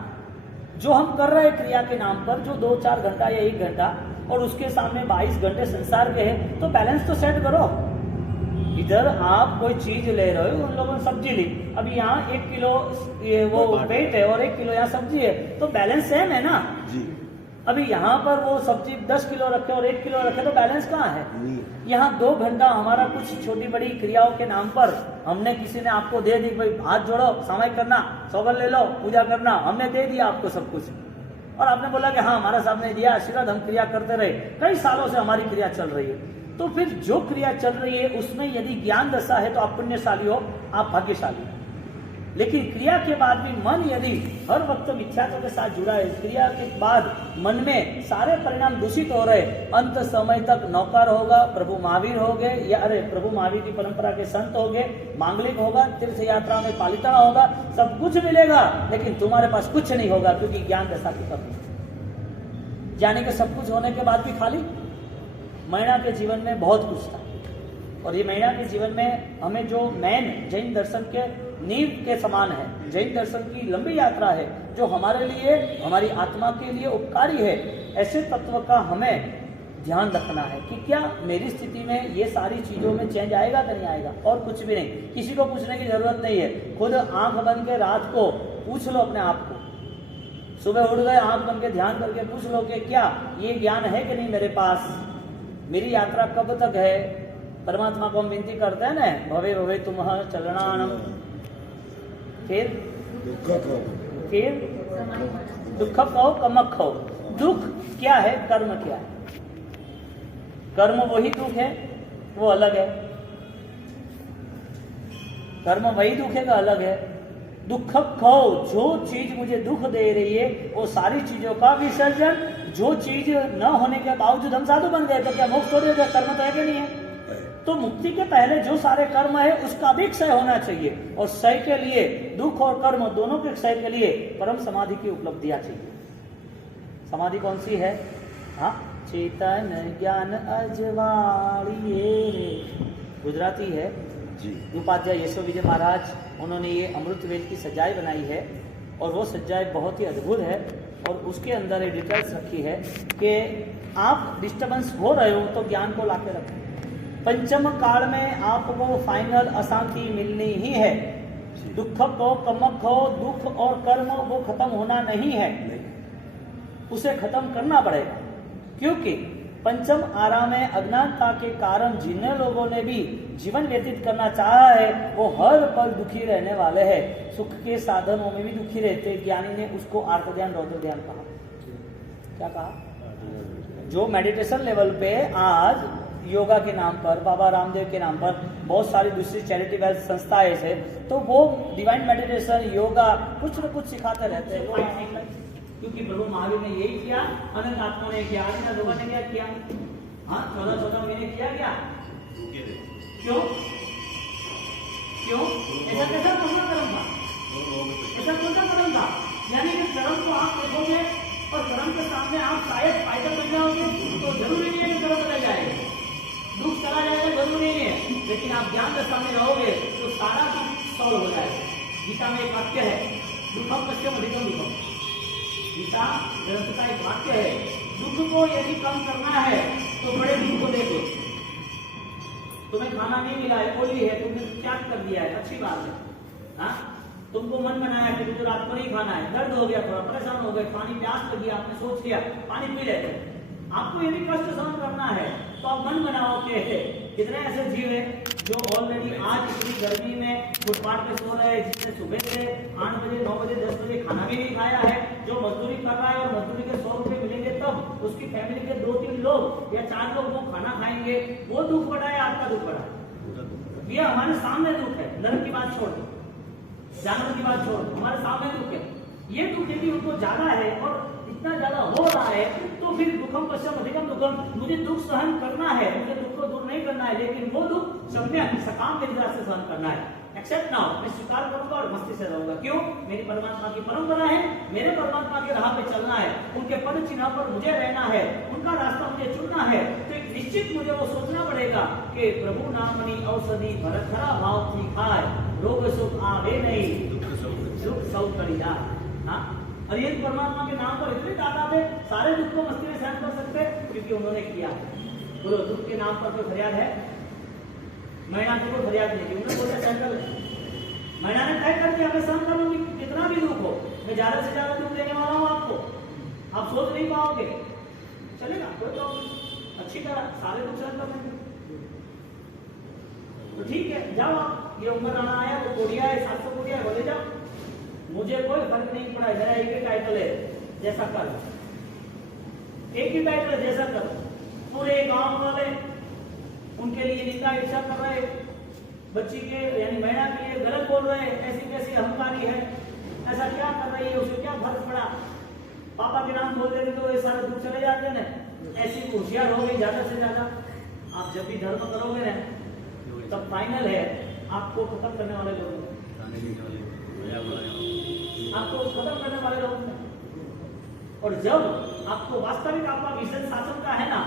जो हम कर रहे हैं क्रिया के नाम पर, जो 2-4 घंटा या 1 घंटा, और उसके सामने 22 घंटे संसार के हैं, तो बैलेंस तो सेट करो। इधर आप कोई चीज ले रहे हो, उन लोगों ने सब्जी ली, अभी यहाँ 1 किलो ये वो वेट है और 1 किलो यहाँ सब्जी है, तो बैलेंस सेम है ना जी। अभी यहाँ पर वो सब्जी 10 किलो रखे और 1 किलो रखे, तो बैलेंस कहाँ है? यहाँ 2 घंटा हमारा कुछ छोटी बड़ी क्रियाओं के नाम पर हमने, किसी ने आपको दे दी, भाई हाथ जोड़ो, सामायिक करना, सौगंध ले लो, पूजा करना, हमने दे दिया आपको सब कुछ, और आपने बोला कि हाँ हमारा साहब ने दिया, आशीर्वाद, हम क्रिया करते रहे, कई सालों से हमारी क्रिया चल रही है। तो फिर जो क्रिया चल रही है उसमें यदि ज्ञान दशा है तो आप पुण्यशाली हो, आप भाग्यशाली हो। लेकिन क्रिया के बाद भी मन यदि हर वक्त मिथ्यात्व के साथ जुड़ा है, क्रिया के बाद मन में सारे परिणाम दूषित हो रहे, अंत समय तक नौकर होगा, प्रभु महावीर हो गए, या प्रभु महावीर की परंपरा के संत हो गए, मांगलिक होगा, तीर्थ यात्रा में पालिता होगा, सब कुछ मिलेगा, लेकिन तुम्हारे पास कुछ नहीं होगा, क्योंकि ज्ञान दशा की कमी। जाने के सब कुछ होने के बाद भी खाली। मैणा के जीवन में बहुत कुछ था, और ये मैणा के जीवन में हमें जो मेन जैन दर्शन के नींव के समान है, जैन दर्शन की लंबी यात्रा है, जो हमारे लिए, हमारी आत्मा के लिए उपकारी है, ऐसे तत्व का हमें ध्यान रखना है कि क्या मेरी स्थिति में ये सारी चीजों में चेंज आएगा कि नहीं आएगा, और कुछ भी नहीं। किसी को पूछने की जरूरत नहीं है, खुद आंख बंद के रात को पूछ लो अपने आप को, सुबह उठ गए आंख बंद के ध्यान करके पूछ लो कि क्या ये ज्ञान है कि नहीं मेरे पास, मेरी यात्रा कब तक है। परमात्मा को हम विनती करते हैं ना, भवे भवे तुम्हारा चरणानम, फिर दुख कहो कमक कहो। दुख क्या है, कर्म क्या है? कर्म वही दुख है, वो अलग है। कर्म वही दुख है का अलग है। दुख कहो, जो चीज मुझे दुख दे रही है वो सारी चीजों का विसर्जन। जो चीज न होने के बावजूद हम साधु बन गए, तो क्या मोक्ष हो जाएगा? कर्म तो है कि नहीं है? तो मुक्ति के पहले जो सारे कर्म है उसका भी क्षय होना चाहिए, और क्षय के लिए दुख और कर्म दोनों के क्षय के लिए परम समाधि की उपलब्धियां चाहिए। समाधि कौन सी है? हाँ, चेतन ज्ञान अजवाड़िए, गुजराती है जी। उपाध्याय यशो विजय महाराज, उन्होंने ये अमृत वेल की सज्जाई बनाई है, और वो सज्जाई बहुत ही अद्भुत है, और उसके अंदर ये डिटेल्स रखी है कि आप डिस्टर्बेंस हो रहे हो तो ज्ञान को लाके रखें। पंचम काल में आपको फाइनल अशांति मिलनी ही है। दुख को, कमक हो, दुख और कर्म वो खत्म होना नहीं है, उसे खत्म करना पड़ेगा। क्योंकि पंचम आरा में अज्ञानता के कारण जिन लोगों ने भी जीवन व्यतीत करना चाहा है वो हर पल दुखी रहने वाले हैं। सुख के साधनों में भी दुखी रहते। ज्ञानी ने उसको आर्त ध्यान, रौद्र ध्यान कहा। क्या कहा? जो मेडिटेशन लेवल पे आज योगा के नाम पर, बाबा रामदेव के नाम पर बहुत सारी दूसरी चैरिटेबल संस्थाएं है, तो वो डिवाइन मेडिटेशन, योगा कुछ न कुछ सिखाते रहते हैं। क्योंकि प्रभु महावीर ने यही किया, अनंत आत्मा ने किया, आदिनाथ लोगों ने क्या किया? हाँ, 14-14 महीने किया क्या? क्यों? क्यों? ऐसा कैसा कौन सा कर्म था? ऐसा कौन सा कर्म था? यानी कि कर्म को आप देखोगे और कर्म के सामने आप शायद फायदा बन जाओगे तो जरूरी नहीं है कि कर्म बदल जाएगा, दुख चला जाएगा, जरूरी नहीं है। लेकिन आप ज्ञान के सामने रहोगे तो सारा दुख सॉल्व हो जाएगा। गीता में एक वाक्य है, दुखम पश्चिम अधिकम दुखम। गीता ग्रंथ का एक वाक्य है, दुख को यदि कम करना है तो बड़े दुख को देखो। तुम्हें खाना नहीं मिला है, कोली है, तुमने त्याग कर दिया है, अच्छी बात है। हाँ, तुमको मन बनाया कि मुझे रात को नहीं खाना है, दर्द हो गया, थोड़ा परेशान हो गए, पानी प्यास लगी, आपने सोच लिया पानी पी लेते। आपको यदि कष्ट सहन करना है तो आप मन बनाओ के कितने ऐसे जीव है जो ऑलरेडी आज इतनी गर्मी में फुटपाथ पे सो रहे हैं, जिसने सुबह से 8 बजे 9 बजे 10 बजे खाना भी नहीं खाया है, जो मजदूरी कर रहा है और मजदूरी के 100 रुपए मिलेंगे तब उसकी फैमिली के 2-3 लोग या 4 लोग वो खाना खाएंगे। वो दुख बड़ा है, आपका दुख बड़ा है? ये हमारे सामने दुख है। नरक की बात छोड़ दो, जानवर की बात छोड़ दो, हमारे सामने दुख है। ये दुख यदि उनको ज्यादा है और इतना ज्यादा हो रहा है तो फिर दुखम पश्चिम अधिकम दुखम, मुझे दुख सहन करना है, मुझे दुख को दूर नहीं करना है, लेकिन वो दुख सम्य सकाम विधिता से सहन करना है। एक्सेप्ट नाउ, मैं स्वीकार करूंगा और मस्ती से रहूंगा। क्यों? मेरी परमात्मा की परंपरा है, मेरे परमात्मा के राह पे चलना है, उनके पद चिन्ह पर मुझे रहना है, उनका रास्ता मुझे चुनना है। तो एक निश्चित मुझे वो सोचना पड़ेगा कि प्रभु नामनी औषधि भरखरा भाव थी खाए, रोग सुख आवे नहीं, दुख सौ करिया। हाँ, और ये परमात्मा के नाम पर इतने दादा थे, सारे दुख को मस्ती में सहन कर सकते, क्योंकि उन्होंने किया। बोलो, दुख के नाम पर कोई फरियाद है? मैना की कोई फरियाद नहीं की, उन्होंने बोला सहन कर ले। मैना ने तय कर दिया, मैं सहन कर लूंगी, कितना भी दुख हो, मैं ज्यादा से ज्यादा दुख देने वाला हूँ आपको, आप सोच नहीं पाओगे, चलेगा, कोई प्रॉब्लम, अच्छी तरह सारे दुख सहन कर लेंगे। तो ठीक है, जाओ आप, ये उम्र आना आया, वो कोडिया है, 700 कोडिया है, बोले जाओ, मुझे कोई फर्क नहीं पड़ा। मेरा एक ही टाइटल है, जैसा कर, एक ही टाइटल है, जैसा कर। पूरे गांव वाले उनके लिए निंदा इच्छा कर रहे, बच्ची के यानी मैना के लिए गलत बोल रहे, ऐसी कैसी अहंकारी है, ऐसा क्या कर रही है, उसे क्या फर्क पड़ा, पापा के नाम बोल देते तो ये सारे दुख चले जाते ना। ऐसी होशियार हो गई ज्यादा से ज्यादा। आप जब भी धर्म करोगे ना तब फाइनल है आपको खत्म करने वाले लोग, आपको खत्म करने वाले लोग। और जब आपको वास्तविक आपका विजन शासन का है ना,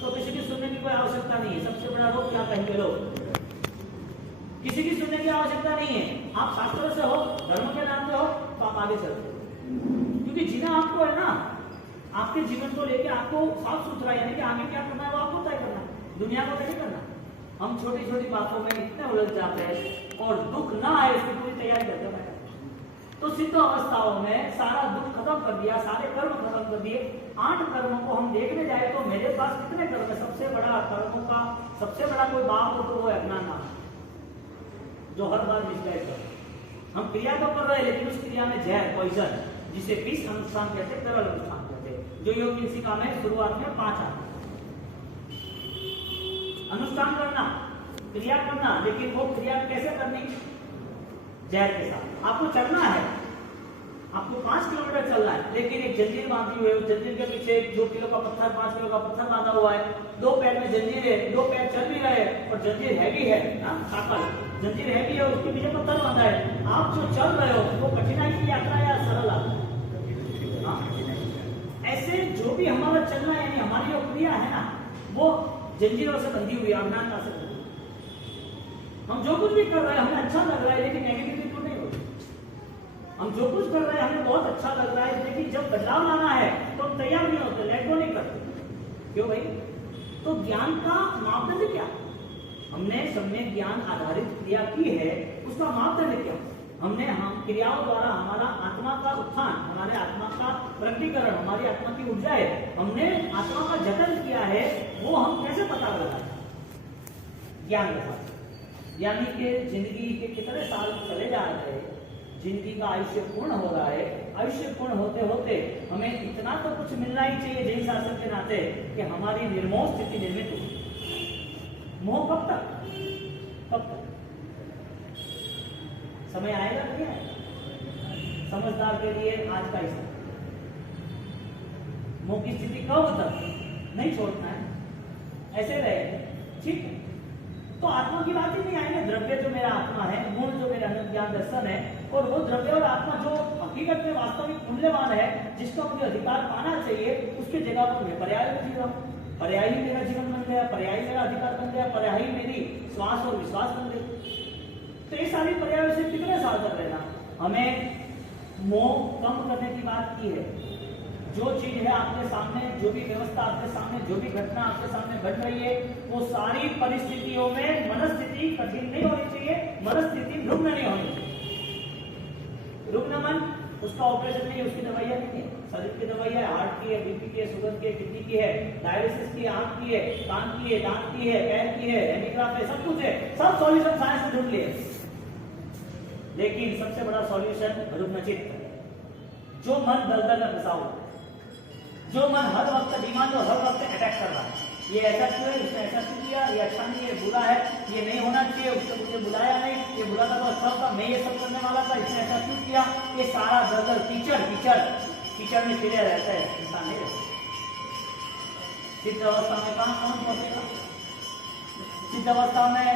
तो किसी की सुनने की कोई आवश्यकता नहीं है। सबसे बड़ा रोग क्या कहेंगे लोग? किसी की सुनने की आवश्यकता नहीं है। आप शास्त्रों से हो, धर्म के नाम पे हो, तो आप आगे चलते हो, क्योंकि जीना आपको है ना। आपके जीवन को लेके आपको साफ सुथरा, यानी कि आगे क्या करना है वो आपको तय करना, दुनिया को नहीं करना। हम छोटी छोटी बातों में इतने उलझ जाते हैं और दुख ना आए उसकी पूरी तैयारी करते हैं। तो सिद्ध अवस्थाओं में सारा दुख खत्म कर दिया, सारे कर्म खत्म कर दिए। 8 कर्मों को हम देखने जाए तो मेरे पास कितने कर्म है? सबसे बड़ा कर्मों का सबसे बड़ा कोई बाप हो तो वो है अज्ञान नाम, जो हर बार मिसगाइड कर। हम क्रिया तो कर रहे हैं लेकिन उस क्रिया में जहर, पॉइजन, जिसे 20 अनुष्ठान कहते हैं, तरल अनुष्ठान कहते हैं, जो योग सिखा में शुरुआत में 5 आते। अनुष्ठान करना, क्रिया करना, लेकिन वो क्रिया कैसे करनी? जहर के साथ। आपको चलना है, आपको 5 किलोमीटर चलना है, लेकिन एक जंजीर बांधी हुई है, उस जंजीर के पीछे 2 किलो का पत्थर, 5 किलो का पत्थर बांधा हुआ है, 2 पैर में जंजीर है, 2 पैर चल भी रहे और जंजीर हैवी है ना, साकल जंजीर हैवी है, उसके पीछे पत्थर बांधा है। आप जो चल रहे हो वो कठिनाई की यात्रा या सरल यात्रा? ऐसे जो भी हमारा चलना है, यानी हमारी जो क्रिया है ना, वो जंजीरों से बंधी हुई है, अज्ञानता से। हम जो कुछ भी कर रहे हैं हमें अच्छा लग रहा है, लेकिन नेगेटिविटी तो नहीं होती। हम जो कुछ कर रहे हैं हमें बहुत अच्छा लग रहा है, लेकिन जब बदलाव लाना है तो हम तैयार नहीं होते, लेट गो नहीं करते। क्यों भाई? तो ज्ञान का मापदंड क्या? हमने सम्यक ज्ञान आधारित क्रिया की है, उसका मापदंड क्या? हमने हम क्रियाओं द्वारा हमारा आत्मा का उत्थान, हमारे आत्मा का प्रकटीकरण, हमारी आत्मा की ऊर्जा है, हमने आत्मा का जतन किया है, वो हम कैसे पता लगाए? ज्ञान के साथ। यानी कि जिंदगी के कितने साल चले जा रहे हैं, जिंदगी का आयुष्य पूर्ण हो रहा है, आयुष्य पूर्ण होते होते हमें इतना तो कुछ मिलना ही चाहिए जैन शासन के नाते कि हमारी निर्मोह स्थिति निर्मित हो। मोह कब तक? कब तक? समय आएगा तो क्या है? समझदार के लिए आज का ही समय। मोह की स्थिति कब तक? नहीं छोड़ना है, ऐसे रहे, ठीक है। तो आत्मा की बात ही नहीं आएगी। द्रव्य जो मेरा आत्मा है, गुण जो मेरा अनंत ज्ञान दर्शन है, और वो द्रव्य और आत्मा जो हकीकत में वास्तविक मूल्यवान है, जिसका मुझे अधिकार पाना चाहिए, उसकी जगह पर मैं पर्याय में जी रहा हूँ। पर्याय ही मेरा जीवन बन गया, पर्याय मेरा अधिकार बन गया, पर्याय मेरी श्वास और विश्वास बन गई। तो ये सारी पर्याय से कितने साल तक रहना? हमें मोह कम करने की बात की है। जो चीज है आपके सामने, जो भी व्यवस्था आपके सामने, जो भी घटना आपके सामने घट रही है, वो सारी परिस्थितियों में मनस्थिति कठिन नहीं होनी चाहिए, मनस्थिति रुग्ण नहीं होनी चाहिए। रुग्ण मन, उसका ऑपरेशन नहीं, उसकी दवाइयां नहीं है, शरीर की दवाइयां हार्ट की है, बीपी की है, शुगर की है, किडनी की है, डायलिसिस की है, आंख की है, कान की है, दांत की है, पैर की है, एंजियोग्राफ है, सब कुछ है, सब सॉल्यूशन साइंस ने ढूंढ लिए। लेकिन सबसे बड़ा सॉल्यूशन रुग्ण चित्त, जो मन दलदल में फंसा हुआ, जो मन हर वक्त डिमांड और हर वक्त अटैक कर रहा है। ये ऐसा क्यों है, उसने ऐसा क्यों किया, ये अच्छा नहीं है, बुरा है, ये नहीं होना चाहिए, उसने मुझे बुलाया नहीं, ये बुला था तो अच्छा था, मैं ये सब करने वाला था, इसने ऐसा क्यों किया। ये सारा दलदल कीचड़ में फिरे रहता है, इंसान नहीं रहता। सिद्ध अवस्था में कहाँ कौन पहुंचेगा? सिद्ध अवस्था में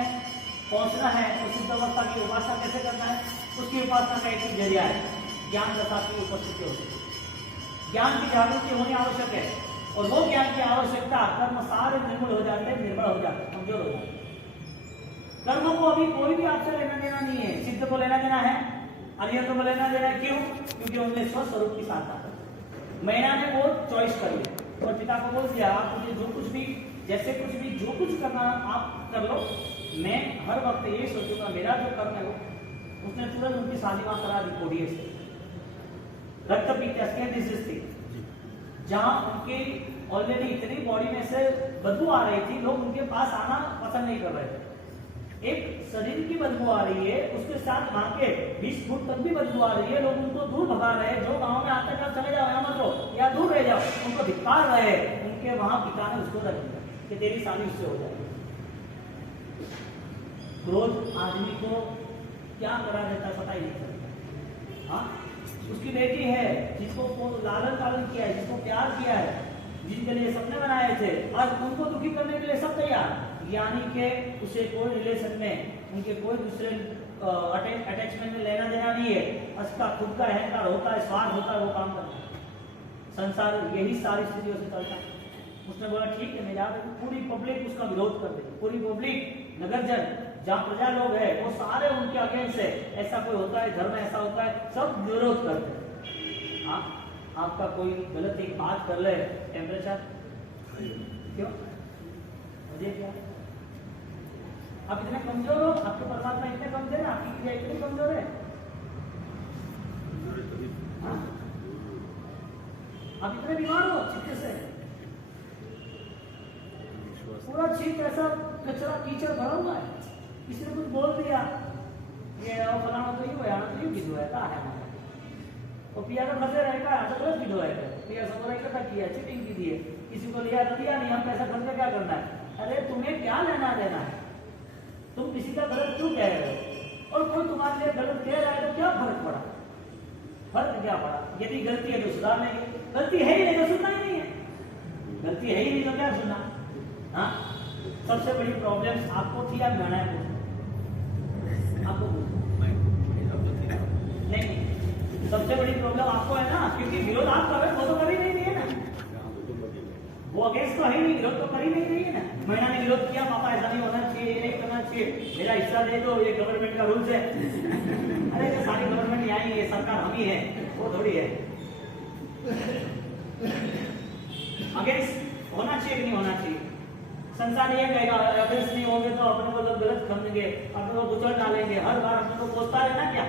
पहुंचना है तो सिद्ध अवस्था की उपासना कैसे करना है? उसकी उपासना का एक ही जरिया है, ज्ञान दशा की उपस्थिति होती है। ज्ञान की जागृति होनी आवश्यक है, और वो ज्ञान की आवश्यकता कर्म सारे निर्मूल हो जाते हैं, निर्बल हो जाते हैं, कमजोर हो जाते हैं। कर्मों को अभी कोई भी आपसे लेना देना नहीं है, सिद्ध को लेना देना है, अरिहंत को लेना देना है। क्यों? क्योंकि उनने स्वस्वरूप की साधना कर, मैना ने वो चॉइस कर लिया और पिता को बोल दिया, आप मुझे जो कुछ भी, जैसे कुछ भी, जो कुछ करना आप कर लो, मैं हर वक्त ये सोचूंगा मेरा जो कर्म है वो। उसने तुरंत उनकी शादी वहां करा दी कोडिये से, रक्तपीत थी, जहां उनकी ऑलरेडी इतनी बॉडी में से बदबू आ रही थी, लोग उनके पास आना पसंद नहीं कर रहे थे। एक शरीर की बदबू आ रही है, उसके साथ वहां के 20 फुट तक भी बदबू आ रही है, लोग उनको दूर भगा रहे हैं। जो गांव में आते हैं चले जाओ, यहाँ मत रहो या दूर रह जाओ, उनको धिक्कार रहे। उनके वहां पिता ने उसको रख दिया कि तेरी शादी उससे हो जाएगी। क्रोध आदमी को क्या करा देता है पता ही नहीं चलता। हाँ, उसकी बेटी है जिसको लालन पालन किया है, जिसको प्यार किया है, जिनके लिए सपने बनाए थे, और उनको दुखी करने के लिए सब तैयार। यानी कि उसे कोई रिलेशन में, उनके कोई दूसरे अटैचमेंट में लेना देना नहीं है। उसका खुद का अहंकार होता है, स्वार्थ होता है, वो काम करता है। संसार यही सारी स्थितियों से चलता है। उसने बोला ठीक है मैं जा रही हूँ, पूरी पब्लिक उसका विरोध कर देगी, पूरी पब्लिक, नगरजन, जहाँ प्रजा लोग है वो सारे उनके अगेंस्ट है। ऐसा कोई होता है, धर्म ऐसा होता है, सब विरोध करते हैं। हाँ, आपका कोई गलत एक बात कर ले, टेम्परेचर क्यों मुझे क्या, आप इतने कमजोर हो, आपके परमात्मा इतने कमजोर है, आपकी क्रिया इतनी कमजोर है। हाँ? आप इतने बीमार हो चित्त से, पूरा चित्त ऐसा कचरा कीचड़ भरा हुआ है। किसी ने कुछ बोल दिया, ये फलाना तो ही हुआ, तो ही विधो है, कहा है हमारा तो पिया तो फंसे रहेगा, तो गलत विधो है, पिया सब इकट्ठा किया, चीटिंग की दी है, किसी को लिया तो दिया नहीं, हम पैसा खर्च क्या करना है। अरे तुम्हें क्या लेना देना है, तुम किसी का गलत क्यों कह रहे हो, और कोई तुम्हारे लिए गलत कह रहा है तो क्या फर्क पड़ा। फर्क क्या पड़ा? यदि गलती है तो सुधार लेंगे, गलती है ही नहीं तो सुनना ही नहीं है, गलती है ही नहीं तो क्या सुनना? हाँ, सबसे बड़ी प्रॉब्लम आपको थी या गणना को? आपको नहीं, सबसे बड़ी प्रॉब्लम आपको है ना, क्योंकि विरोध आप कर रहे हो, वो तो कर ही नहीं रही है ना, वो अगेंस्ट तो है ही नहीं, विरोध तो कर ही नहीं रही है ना। महिला ने विरोध किया, पापा ऐसा नहीं होना चाहिए, ये नहीं करना चाहिए, मेरा हिस्सा दे दो, ये गवर्नमेंट का रूल्स है। अरे ये सारी गवर्नमेंट यहाँ ही है, सरकार हम ही है, वो थोड़ी है। अगेंस्ट होना चाहिए कि नहीं होना चाहिए? संसार ये कहेगा अगेंस्ट नहीं होंगे तो अपने को लोग गलत समझेंगे, अपने को कुचल डालेंगे, हर बार अपने को कोसता रहना क्या?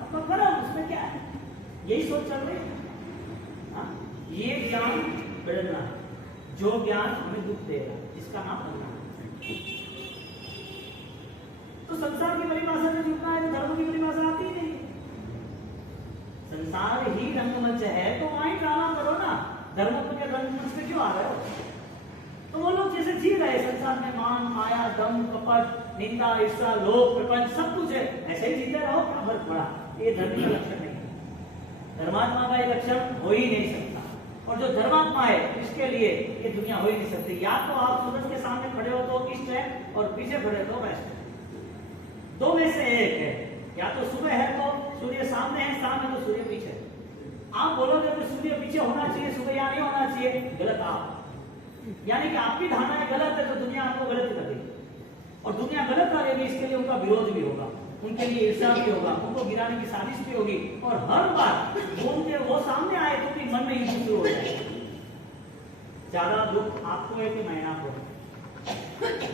आपको करो, उसमें क्या है? यही सोच चल रही है। ये ज्ञान बढ़ना है, जो ज्ञान हमें दुख देगा, इसका नाम अज्ञान है। तो संसार की परिभाषा से जुड़ना है तो धर्म की परिभाषा आती ही नहीं। संसार ही रंगमंच है तो वहीं ड्रामा करो ना, धर्म के रंगमंच पे क्यों आ रहे हो? तो वो लोग जैसे जी रहे संसार में, मान माया दम कपट निंदा ईर्ष्या लोभ प्रपंच सब कुछ है, ऐसे ही जीते रहो, क्या फर्क पड़ा? ये धर्म का लक्षण नहीं है, धर्मात्मा का ये लक्षण हो ही नहीं सकता। और जो धर्मात्मा है इसके लिए ये दुनिया हो ही नहीं सकती। या तो आप सूरज के सामने खड़े हो तो ईस्ट है, और पीछे खड़े हो तो वेस्ट है, दो में से एक है। या तो सुबह है तो सूर्य सामने है, शाम है तो सूर्य पीछे है। आप बोलोगे तो सूर्य पीछे होना चाहिए, सुबह या नहीं होना चाहिए, गलत आप, यानी कि आपकी धारणाएं गलत है तो दुनिया आपको गलत करेगी, और दुनिया गलत करेगी इसके लिए उनका विरोध भी होगा, उनके लिए ईर्ष्या भी होगा, उनको गिराने की साजिश भी होगी, और हर बार उनके वो सामने आए तो भी मन में युद्ध शुरू हो जाए। ज्यादा दुख आपको है कि महिला को?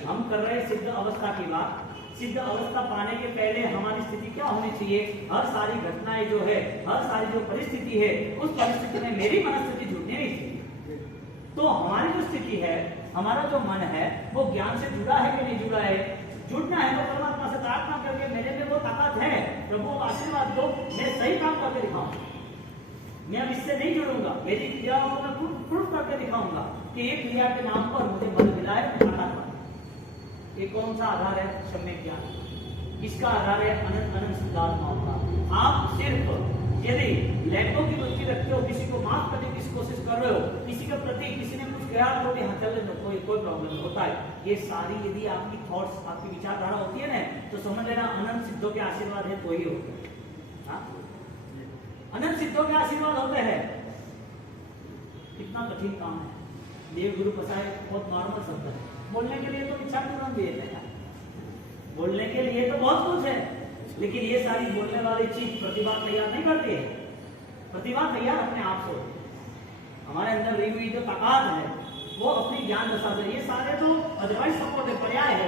हम कर रहे सिद्ध अवस्था की बात। सिद्ध अवस्था पाने के पहले हमारी स्थिति क्या होनी चाहिए? हर सारी घटनाएं जो है, हर सारी जो परिस्थिति है, उस परिस्थिति में मेरी मनस्थिति जुड़नी नहीं चाहिए। तो हमारी जो स्थिति है, हमारा जो मन है, वो ज्ञान से जुड़ा है कि नहीं जुड़ा है? जुड़ना है तो परमात्मा से प्रार्थना करके मेरे में वो ताकत है, प्रभु आशीर्वाद दो, मैं सही काम करके दिखाऊंगा, मैं अब इससे नहीं जुड़ूंगा, मेरी क्रियाओं को मैं प्रूफ करके दिखाऊंगा कि ये क्रिया के नाम पर मुझे बल मिला है। ये कौन सा आधार है? सम्यक ज्ञान। इसका आधार है अनंत अनंत सिद्धात्माओं का। आप सिर्फ यदि लैंगो की वृत्ति रखते हो, किसी को माफ करने की कोशिश कर रहे हो, किसी के प्रति किसी ने कुछ कहा तो भी हाँ चल कोई प्रॉब्लम होता है, ये सारी यदि आपकी थॉट्स, आपकी विचारधारा होती है ना, तो समझ लेना अनंत सिद्धों के आशीर्वाद है तो ही होते हैं। अनंत सिद्धों के आशीर्वाद होते हैं। कितना कठिन काम है। देव गुरु बसाए बहुत नॉर्मल शब्द है, बोलने के लिए तो इच्छा पूर्ण भी है, बोलने के लिए तो बहुत कुछ है, लेकिन ये सारी बोलने वाली चीज प्रतिभा तैयार नहीं करती है। प्रतिभा तैयार अपने आप से होती है। हमारे अंदर रही हुई जो ताकत है वो अपनी ज्ञान दशा से, ये सारे तो अदरवाइज सपोर्ट है, पर्याय है,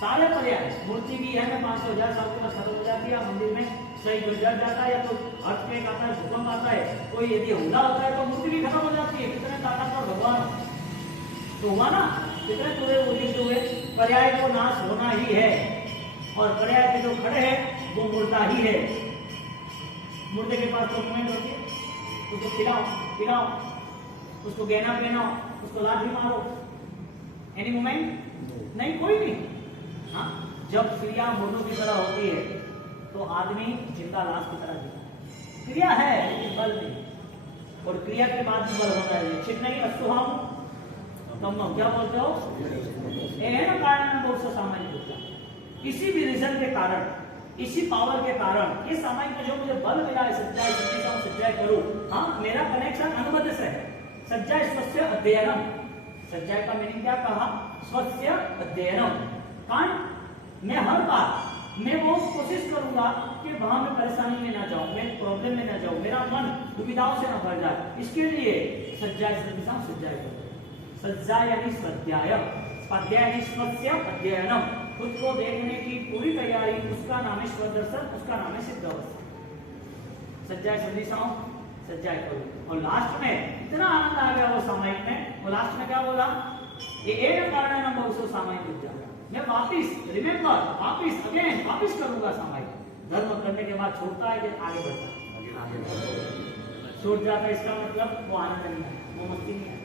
सारे पर्याय। मूर्ति भी है, मैं 500,000 साल के बाद खत्म हो जाती है, मंदिर में सही गुजर जाता है, या तो अर्थक्वेक आता है, भूकंप आता है, कोई यदि हमला होता है तो मूर्ति भी खत्म हो जाती है। कितने ताकतवर भगवान तो हुआ ना, कितने पूरे उदित हुए। पर्याय को नाश होना ही है, और पर्याय के जो खड़े हैं वो मुर्दा ही है। मुर्दे के पास तो मूवमेंट होती है, उसको खिलाओ, उसको गहना पहनाओ, उसको लाठी मारो, एनी मूवमेंट नहीं, कोई नहीं। हाँ, जब क्रिया मुर्दों की तरह होती है तो आदमी जिंदा लाश की तरह जीता है। क्रिया है लेकिन बल नहीं, और क्रिया के बाद भी बल होता है। ठीक नहीं? असुहाम तुम क्या बोलते हो? है ना कारण बहुत सा सामान्य होता है। किसी भी रीजन के कारण, इसी पावर के कारण, ये सामान्य में जो मुझे बल मिला है, सच्चाई सच्चाई करूं। हाँ, मेरा कनेक्शन अनुबद्ध से है। सच्चाई स्वस्य अध्ययनम, सच्चाई का मीनिंग क्या कहा? स्वस्य अध्ययनम। कारण मैं हर बार मैं वो कोशिश करूंगा कि वहां मैं परेशानी में ना जाऊं, मैं प्रॉब्लम में ना जाऊं, मेरा मन दुविधाओं से ना भर जाए। इसके लिए सच्चाई सच्चाई करो। सच्चाई यानी स्वाध्याय, स्वाध्याय यानी स्वस्य अध्ययनम, खुद को देखने की पूरी तैयारी, उसका नाम है स्वदर्शन, उसका नाम है सिद्ध अवस्था। सच्चाई संदेशाओं सच्चाई करो। और लास्ट में इतना आनंद आ गया वो सामायिक में, वो लास्ट में क्या बोला? ये एक कारण नंबर उसको सामायिक विद्या, मैं वापिस रिमेंबर वापिस करूंगा सामायिक। धर्म करने के बाद छोड़ता है कि आगे बढ़ता है? छोड़ जाता है, इसका मतलब वो आनंद नहीं है, वो मस्ती नहीं है।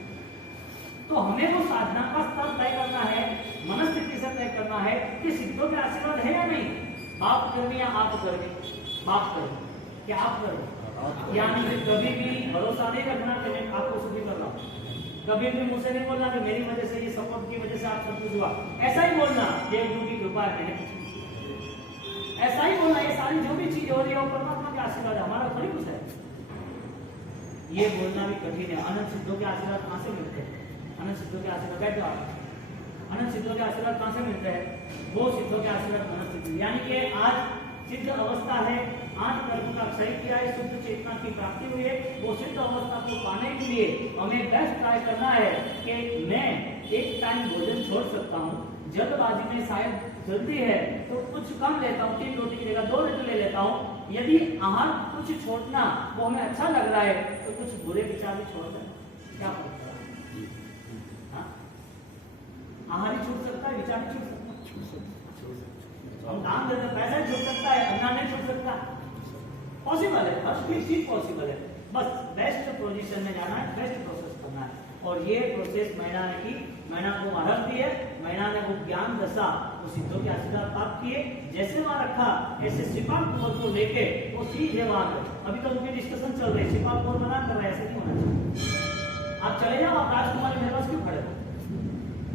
तो हमें वो साधना का स्तर तय करना है, मनस्थिति से तय करना है कि सिद्धों के आशीर्वाद है या नहीं। बाप कर्मी या आप कर्मी? बाप कर्मी। कि आप करो। यानी कि कभी भी भरोसा नहीं रखना कि मैं आपको सुखी कर रहा हूँ। कभी भी मुझसे नहीं बोलना कि मेरी वजह से, ये सपोर्ट की वजह से आप सब कुछ हुआ। ऐसा ही बोलना देवगुरु की कृपा है, मैंने कुछ नहीं किया। ऐसा ही बोलना, ये सारी जो भी चीज हो रही है वो परमात्मा के आशीर्वाद है, हमारा थोड़ी कुछ है। ये बोलना भी कठिन है। अनंत सिद्धों के आशीर्वाद कहाँ से मिलते हैं? अनंत सिद्धों के आशीर्वाद बैठो आप। अनंत सिद्धों के आशीर्वाद कहाँ से मिलते हैं? वो सिद्धों के आशीर्वाद अनंत सिद्ध, यानी कि आज सिद्ध अवस्था है, आज कर्म का क्षय किया है, शुद्ध चेतना की प्राप्ति हुई है। वो सिद्ध अवस्था को पाने के लिए हमें बेस्ट ट्राई करना है कि मैं एक टाइम भोजन छोड़ सकता हूँ, जल्दबाजी में शायद जल्दी है तो कुछ कम लेता हूँ, 3 रोटी की जगह 2 रोटी ले लेता हूँ। यदि आहार कुछ छोड़ना वो हमें अच्छा लग रहा है तो कुछ बुरे विचार भी छोड़ दें, क्या फर्क पड़ा? हाँ? आहार ही छूट सकता है, विचार ही छूट सकता है। हम काम देते पैसा ही छूट सकता है, अज्ञान नहीं छूट सकता। पॉसिबल है, हर चीज पॉसिबल है। बस बेस्ट पोजीशन में जाना है, बेस्ट प्रोसेस करना है। और ये प्रोसेस मैना ने की, मैना को अर्घ दिए, मैना ने वो ज्ञान दशा, वो सिद्धों के आशीर्वाद प्राप्त किए। जैसे वहां रखा ऐसे श्रीपाल कुंवर को लेके वो सीधे वहां गए। अभी तो उनकी डिस्कशन चल रही है, श्रीपाल कुंवर मना कर रहे हैं, ऐसे नहीं होना चाहिए। आप चले जाओ, आप राजकुमारी मेरे पास क्यों खड़े हो?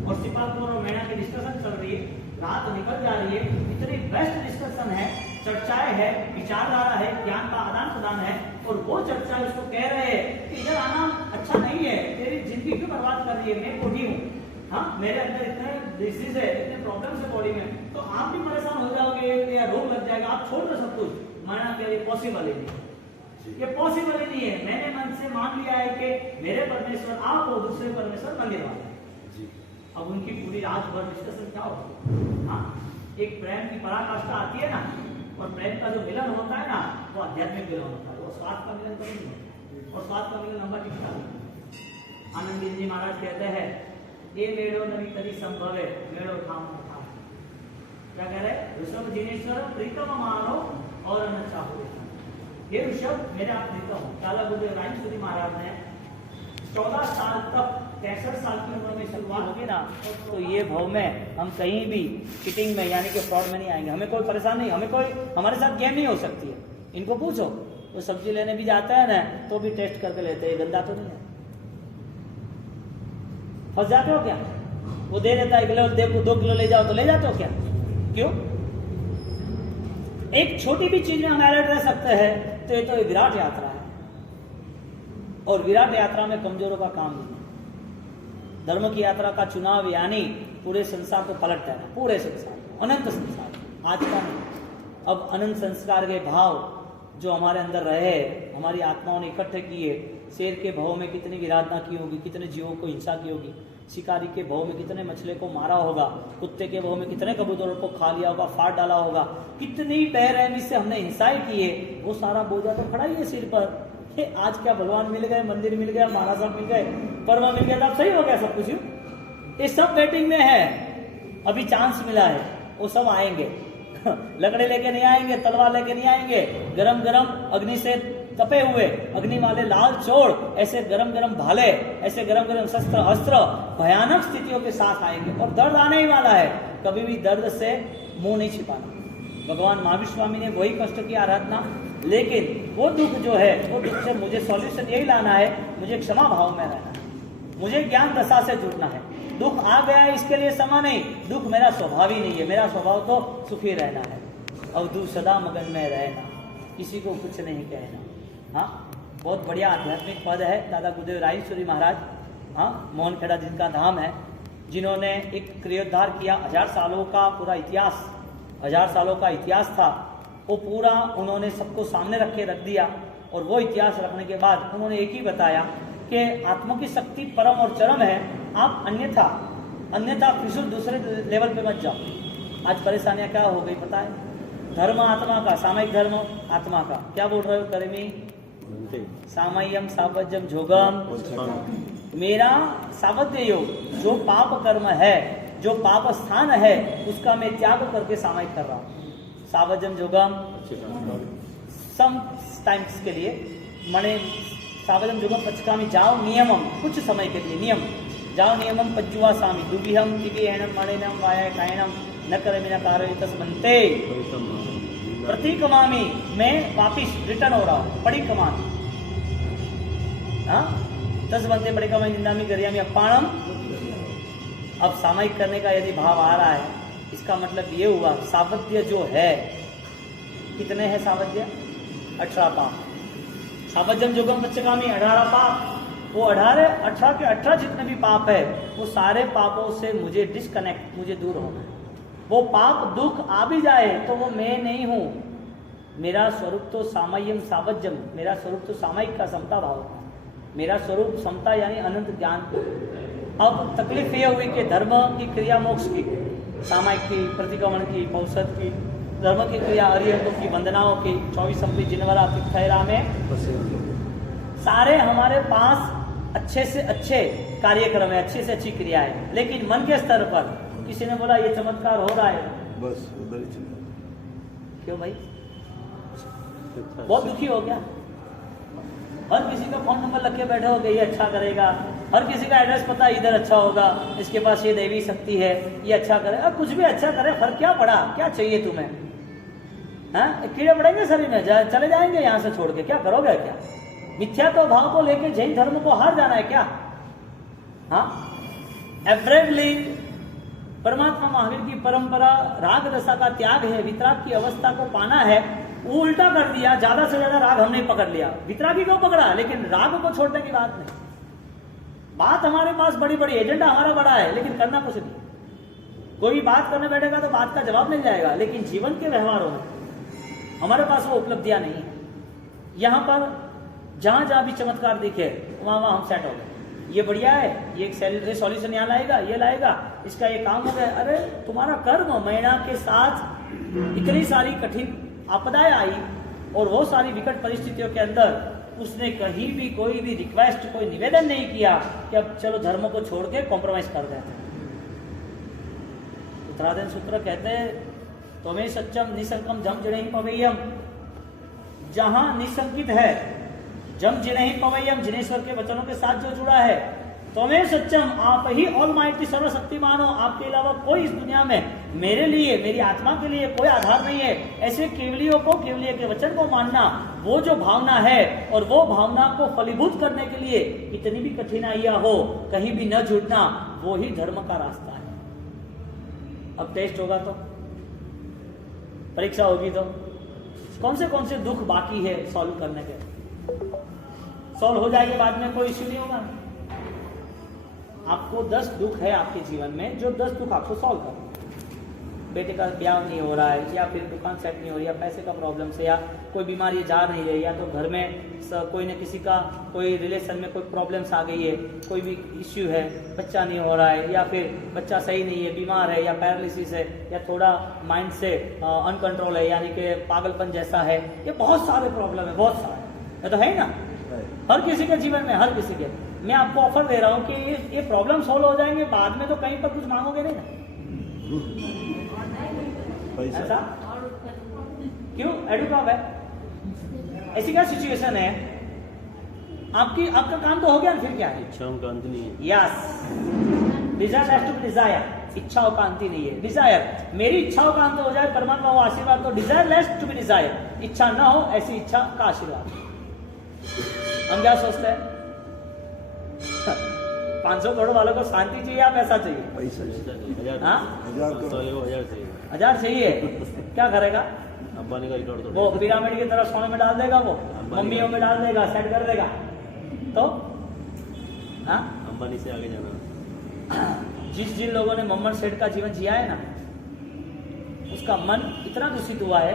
और श्रीपाल कुंवर और मैना की डिस्कशन चल रही है, रात निकल जा रही है, इतनी बेस्ट डिस्कशन है, चर्चाएं है, विचारधारा है, ज्ञान का आदान प्रदान है। और वो चर्चा उसको कह रहे हैं कि इधर आना अच्छा नहीं है, तेरी जिंदगी क्यों बर्बाद कर रही है, मैं बूढ़ी हूँ, हाँ मेरे अंदर इतने डिसीज है, इतने प्रॉब्लम्स है बॉडी में, तो आप भी परेशान हो जाओगे या रोग लग जाएगा, आप छोड़ दो सब कुछ। मैंने कह रही पॉसिबल ही नहीं, ये पॉसिबल ही नहीं है। मैंने मन से मान लिया है कि मेरे परमेश्वर आप हो, दूसरे परमेश्वर मंदिर वाले। अब उनकी पूरी रात भर डिस्कशन क्या होगी? हाँ, एक प्रेम की पराकाष्ठा आती है ना, और प्रेम का जो मिलन होता है ना वो आध्यात्मिक मिलन होता है, वो स्वाद का मिलन कभी नहीं होता, और स्वाद का मिलन लंबा टिकता नहीं। आनंद जी महाराज कहते हैं ये मेड़ो नवी तरी संभव है, मेड़ो ठाम न ठाम। क्या कह रहे? ऋषभ जिनेश्वर प्रीतम मानो और न चाहो। ये ऋषभ मेरे आप प्रीतम हो। काला गुरुदेव रायचूरी महाराज ने 14 साल तक, 63 साल की उम्र में शुरुआत होगी ना, तो ये भाव में हम कहीं भी चिटिंग में यानी कि फ्रॉड में नहीं आएंगे। हमें कोई परेशान नहीं, हमें कोई हमारे साथ गेम नहीं हो सकती है। इनको पूछो, तो सब्जी लेने भी जाता है ना तो भी टेस्ट करके लेते हैं, गंदा तो नहीं है। फंस जाते हो क्या? वो दे देता है 1 किलो, देखो 2 किलो ले जाओ तो ले जाते हो क्या? क्यों? एक छोटी भी चीज में हम अलर्ट रह सकते हैं, तो ये तो विराट यात्रा है, और विराट यात्रा में कमजोरों का काम नहीं है। धर्म की यात्रा का चुनाव यानी पूरे संसार को पलट देना, पूरे संसार, अनंत संसार, आज का नहीं। अब अनंत संस्कार के भाव जो हमारे अंदर रहे, हमारी आत्माओं ने इकट्ठे किए, शेर के भाव में कितनी विराधना की होगी, कितने जीवों को हिंसा की होगी, शिकारी के भाव में कितने मछली को मारा होगा, कुत्ते के भाव में कितने कबूतरों को खा लिया होगा, फाड़ डाला होगा, कितनी बेरहमी से हमने हिंसाएं की है, वो सारा बोझा तो खड़ा ही है सिर पर। आज क्या भगवान मिल गए, मंदिर मिल गया, महाराज साहब मिल गए, परवा मिल गया, तो अब सही हो गया सब कुछ। ये सब वेटिंग में है, अभी चांस मिला है, वो सब आएंगे। लकड़े लेके नहीं आएंगे, तलवार लेके नहीं आएंगे, गरम गरम अग्नि से तपे हुए, अग्नि वाले लाल चोर, ऐसे गरम गरम भाले, ऐसे गरम गरम शस्त्र अस्त्र भयानक स्थितियों के साथ आएंगे। और दर्द आने ही वाला है, कभी भी दर्द से मुंह नहीं छिपाना। भगवान महावीर स्वामी ने वही कष्ट की आराधना, लेकिन वो दुख जो है, वो दुख से मुझे सॉल्यूशन यही लाना है, मुझे क्षमा भाव में रहना है, मुझे ज्ञान दशा से जुड़ना है। दुख आ गया है इसके लिए समा नहीं, दुख मेरा स्वभाव ही नहीं है, मेरा स्वभाव तो सुखी रहना है। अवधू सदा मगन में रहना, किसी को कुछ नहीं कहना। हाँ, बहुत बढ़िया आध्यात्मिक पद है दादा गुरुदेव रायचूरी महाराज, हाँ, मोहनखेड़ा जिनका धाम है, जिन्होंने एक क्रियोद्धार किया। 1000 सालों का पूरा इतिहास, 1000 सालों का इतिहास था, वो पूरा उन्होंने सबको सामने रख दिया। और वो इतिहास रखने के बाद उन्होंने एक ही बताया कि आत्मा की शक्ति परम और चरम है, आप अन्यथा फिर दूसरे लेवल पे मत जाओ। आज परेशानियां क्या हो गई पता है? धर्म आत्मा का, सामायिक धर्म आत्मा का, क्या बोल रहे हो कर्मी? सामय्यम सावज्यम जोगम, मेरा सावध्य योग, जो पाप कर्म है, जो पाप स्थान है, उसका मैं त्याग करके सामायिक कर रहा हूँ। सावज्यम जोगम सम टाइम्स के लिए, माने सावजम जुगम पचकामी, जाओ नियमम, कुछ समय के लिए नियम, जाओ नियमम पज्जुआ सामी, दुबिहम दिव्यहणम मणिनम वाया कायनम न करे बिना कार्य तस्मन्ते। प्रतिकमामी, मैं वापिस रिटर्न हो रहा हूँ, परिकमामी। हाँ, 10 बनते परिकमामी निंदामी गरियामी अपाणम। अब सामयिक करने का यदि भाव आ रहा है, इसका मतलब ये हुआ सावध्य जो है, कितने हैं सावध्य? 18 पाप। सावध्यम जोगम पच्चकामी 18 पाप। वो 18 के 18 जितने भी पाप है, वो सारे पापों से मुझे डिस्कनेक्ट, मुझे दूर होना है। वो पाप दुख आ भी जाए तो वो मैं नहीं हूं। मेरा स्वरूप तो सामय्यम सावध्यम, मेरा स्वरूप तो सामयिक का समता भाव, मेरा स्वरूप समता यानी अनंत ज्ञान। अब तकलीफ ये हुई कि धर्म की क्रिया मोक्ष की, सामयिक की, प्रतिक्रमण की, पौषध की, धर्म की क्रिया अरिहंतों की, वंदनाओं की, 24 संपि जिनवरा तीर्थरा में सारे हमारे पास अच्छे से अच्छे कार्यक्रम है, अच्छी से अच्छी क्रिया है। लेकिन मन के स्तर पर किसी ने बोला ये चमत्कार हो रहा है, बस उधर ही चले। क्यों भाई? बहुत दुखी हो गया। हर किसी का फोन नंबर लग के बैठे हो गए, ये अच्छा करेगा, हर किसी का एड्रेस पता इधर अच्छा होगा, इसके पास ये देवी शक्ति है, ये अच्छा करे। अब कुछ भी अच्छा करे, फर्क क्या पड़ा? क्या चाहिए तुम्हें? हाँ, कीड़े पड़ेंगे शरीर में, चले जाएंगे यहाँ से छोड़ के, क्या करोगे? क्या मिथ्या तो भाव को लेके जैन धर्म को हार जाना है क्या? हाँ, एवरेडली परमात्मा महावीर की परंपरा राग दशा का त्याग है, वितराग की अवस्था को पाना है। वो उल्टा कर दिया, ज्यादा से ज्यादा राग हमने पकड़ लिया, वितरागी को पकड़ा, लेकिन राग को छोड़ने की बात नहीं। बात हमारे पास बड़ी बड़ी, एजेंडा हमारा बड़ा है, लेकिन करना कुछ नहीं। कोई भी बात करने बैठेगा तो बात का जवाब मिल जाएगा, लेकिन जीवन के व्यवहारों में हमारे पास वो उपलब्धियां नहीं है। यहाँ पर जहां जहां भी चमत्कार दिखे वहां वहां हम सेट हो गए, ये बढ़िया है, ये सॉल्यूशन यहाँ लाएगा, ये लाएगा, इसका ये काम हो गया। अरे तुम्हारा कर्म मैना के साथ इतनी सारी कठिन आपदाएं आई और वो सारी विकट परिस्थितियों के अंदर उसने कहीं भी कोई भी रिक्वेस्ट, कोई निवेदन नहीं किया कि अब चलो धर्म को छोड़ के कॉम्प्रोमाइज कर देते। उत्तराधीन सूत्र कहते हैं त्वमेव सत्यम निसंकम जम जिणे पवेयम, जहां निसंकित है, जम जिणे पवेयम, जिनेश्वर के वचनों के साथ जो जुड़ा है, त्वमेव सत्यम, आप ही ऑलमाइटी सर्वशक्तिमान हो, आपके अलावा कोई इस दुनिया में मेरे लिए, मेरी आत्मा के लिए कोई आधार नहीं है। ऐसे केवलियों को, केवलिय के वचन को मानना, वो जो भावना है और वो भावना को फलीभूत करने के लिए कितनी भी कठिनाइयां हो, कहीं भी न जुटना, वो ही धर्म का रास्ता है। अब टेस्ट होगा तो, परीक्षा होगी तो कौन से दुख बाकी है सॉल्व करने के, सॉल्व हो जाएंगे, बाद में कोई इश्यू नहीं होगा। आपको 10 दुख है आपके जीवन में, जो 10 दुख आपको सॉल्व करना। बेटे का ब्याह नहीं हो रहा है, या फिर दुकान सेट नहीं हो रही, या पैसे का प्रॉब्लम से, या कोई बीमारी जा नहीं रही, या तो घर में कोई न किसी का कोई रिलेशन में कोई प्रॉब्लम्स आ गई है, कोई भी इश्यू है, बच्चा नहीं हो रहा है, या फिर बच्चा सही नहीं है, बीमार है, या पैरालिसिस है, या थोड़ा माइंड से अनकंट्रोल है, यानी कि पागलपन जैसा है। ये बहुत सारे प्रॉब्लम है, बहुत सारे, ये तो है ना हर किसी के जीवन में, हर किसी के। मैं आपको ऑफर दे रहा हूं कि ये प्रॉब्लम सॉल्व हो जाएंगे, बाद में तो कहीं पर कुछ मांगोगे नहीं ना। ऐसा क्यों? एडुकॉप है, ऐसी क्या सिचुएशन है? आपका काम तो हो गया, फिर क्या है? इच्छाओं का अंत नहीं है। Yes, desire has to be desire, इच्छाओं का अंत ही नहीं है। डिजायर, मेरी इच्छाओं का अंत हो जाए, परमात्मा वो आशीर्वाद, तो desire less to be desire, इच्छा ना हो ऐसी इच्छा का आशीर्वाद। हम क्या सोचते हैं? 500 करोड़ वालों को शांति चाहिए या पैसा चाहिए? पैसा चाहिए। हाँ, 1000 चाहिए। क्या करेगा? अंबानी का रिकॉर्ड वो पिरामिड की तरह सोने में डाल देगा, वो मम्मियों में डाल देगा, सेट कर देगा। तो हाँ, अंबानी से आगे जाना। जिन लोगों ने मम्मन सेठ का जीवन जिया है ना, उसका मन इतना दूषित हुआ है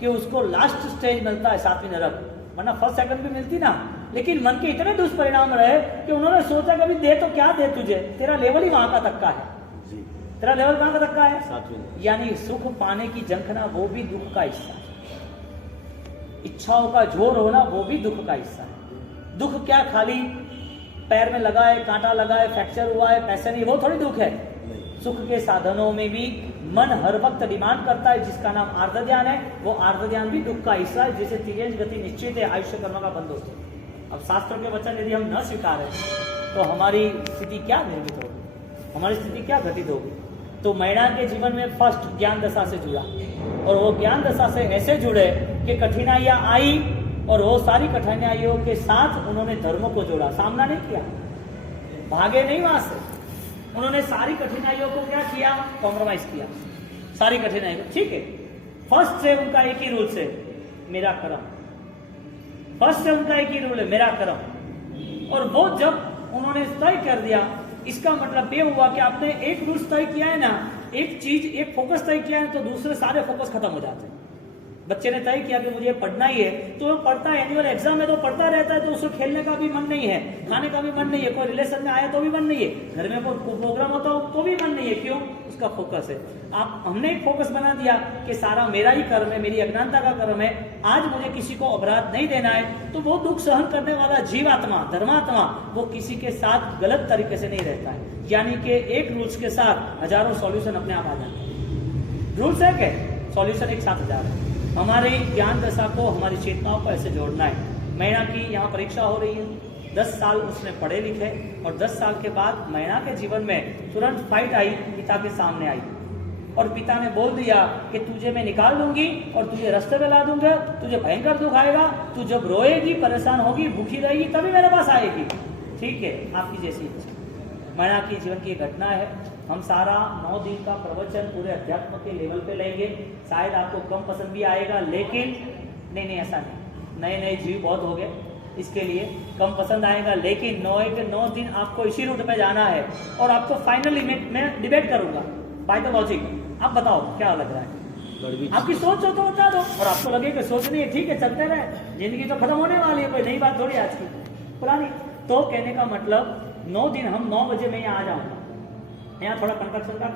कि उसको लास्ट स्टेज मिलता है 7वीं नरक, वरना फर्स्ट सेकंड भी मिलती ना। लेकिन मन के इतने दुष्परिणाम रहे कि उन्होंने सोचा कि अभी दे तो क्या दे तुझे, तेरा लेवल ही वहां का तक का है। तेरा लेवल कहां का तक का है? 7वीं। यानी सुख पाने की जंखना वो भी दुख का हिस्सा है, इच्छाओं का जोर होना वो भी दुख का हिस्सा है। दुख क्या खाली पैर में लगा है, कांटा लगा है, फ्रैक्चर हुआ है, पैसे नहीं, वो थोड़ी दुख है। सुख के साधनों में भी मन हर वक्त डिमांड करता है, जिसका नाम आर्ध ध्यान है, वो आर्ध ध्यान भी दुख का हिस्सा है। जैसे तिर्यंज गति निश्चित है, आयुष्य कर्म का बंद होता है। अब शास्त्रों के वचन यदि हम न स्वीकारें तो हमारी स्थिति क्या निर्मित होगी, हमारी स्थिति क्या घटित होगी? तो मैणा के जीवन में फर्स्ट ज्ञान दशा से जुड़ा, और वो ज्ञान दशा से ऐसे जुड़े कि कठिनाइयां आई, और वो सारी कठिनाइयों के साथ उन्होंने धर्मों को जोड़ा, सामना नहीं किया, भागे नहीं वहां से, उन्होंने सारी कठिनाइयों को क्या किया, कॉम्प्रोमाइज किया, सारी कठिनाइयों। ठीक है, फर्स्ट से उनका एक ही रूल है, मेरा कर्म, फर्स्ट से उनका एक ही रूल है, मेरा कर्म। और वो जब उन्होंने तय कर दिया, इसका मतलब ये हुआ कि आपने एक रूल तय किया है ना, एक चीज, एक फोकस तय किया है, तो दूसरे सारे फोकस खत्म हो जाते हैं। बच्चे ने तय किया कि मुझे पढ़ना ही है, तो वो पढ़ता है, एनुअल एग्जाम में तो पढ़ता रहता है, तो उसको खेलने का भी मन नहीं है, खाने का भी मन नहीं है, कोई रिलेशन में आया तो भी मन नहीं है, घर में कोई प्रोग्राम होता हो तो भी मन नहीं है। क्यों? उसका फोकस है। हमने एक फोकस बना दिया कि सारा मेरा ही कर्म है, मेरी अज्ञानता का कर्म है, आज मुझे किसी को अपराध नहीं देना है, तो वो दुख सहन करने वाला जीवात्मा, धर्मात्मा, वो किसी के साथ गलत तरीके से नहीं रहता है। यानी कि एक रूल्स के साथ हजारों सॉल्यूशन अपने आप आ जाते हैं। रूल्स है क्या? सॉल्यूशन एक साथ हजार है। हमारी ज्ञान दशा को, हमारी चेतनाओं को ऐसे जोड़ना है। मैणा की यहाँ परीक्षा हो रही है, 10 साल उसने पढ़े लिखे, और 10 साल के बाद मैणा के जीवन में तुरंत फाइट आई, पिता के सामने आई, और पिता ने बोल दिया कि तुझे मैं निकाल दूंगी और तुझे रास्ते पे ला दूंगा, तुझे भयंकर दुख आएगा, तू जब रोएगी, परेशान होगी, भूखी रहेगी, तभी मेरे पास आएगी। ठीक है, आपकी जैसी इच्छा। मैणा की जीवन की घटना है। हम सारा 9 दिन का प्रवचन पूरे अध्यात्म के लेवल पे लेंगे, शायद आपको कम पसंद भी आएगा, लेकिन नहीं ऐसा नहीं, नए नए जीव बहुत हो गए, इसके लिए कम पसंद आएगा, लेकिन 9 दिन आपको इसी रूट पे जाना है। और आपको फाइनली मैं डिबेट करूंगा बाय द लॉजिक। आप बताओ क्या लग रहा है, आपकी सोच हो तो बता दो, और आपको लगे कि सोच नहीं है, ठीक है, चलते रहे, जिंदगी तो खत्म होने वाली है, कोई नई बात थोड़ी आज की पुरानी। तो कहने का मतलब 9 दिन हम 9 बजे मैं यहाँ आ जाऊंगा, यहाँ थोड़ा कंस्ट्रक्शन का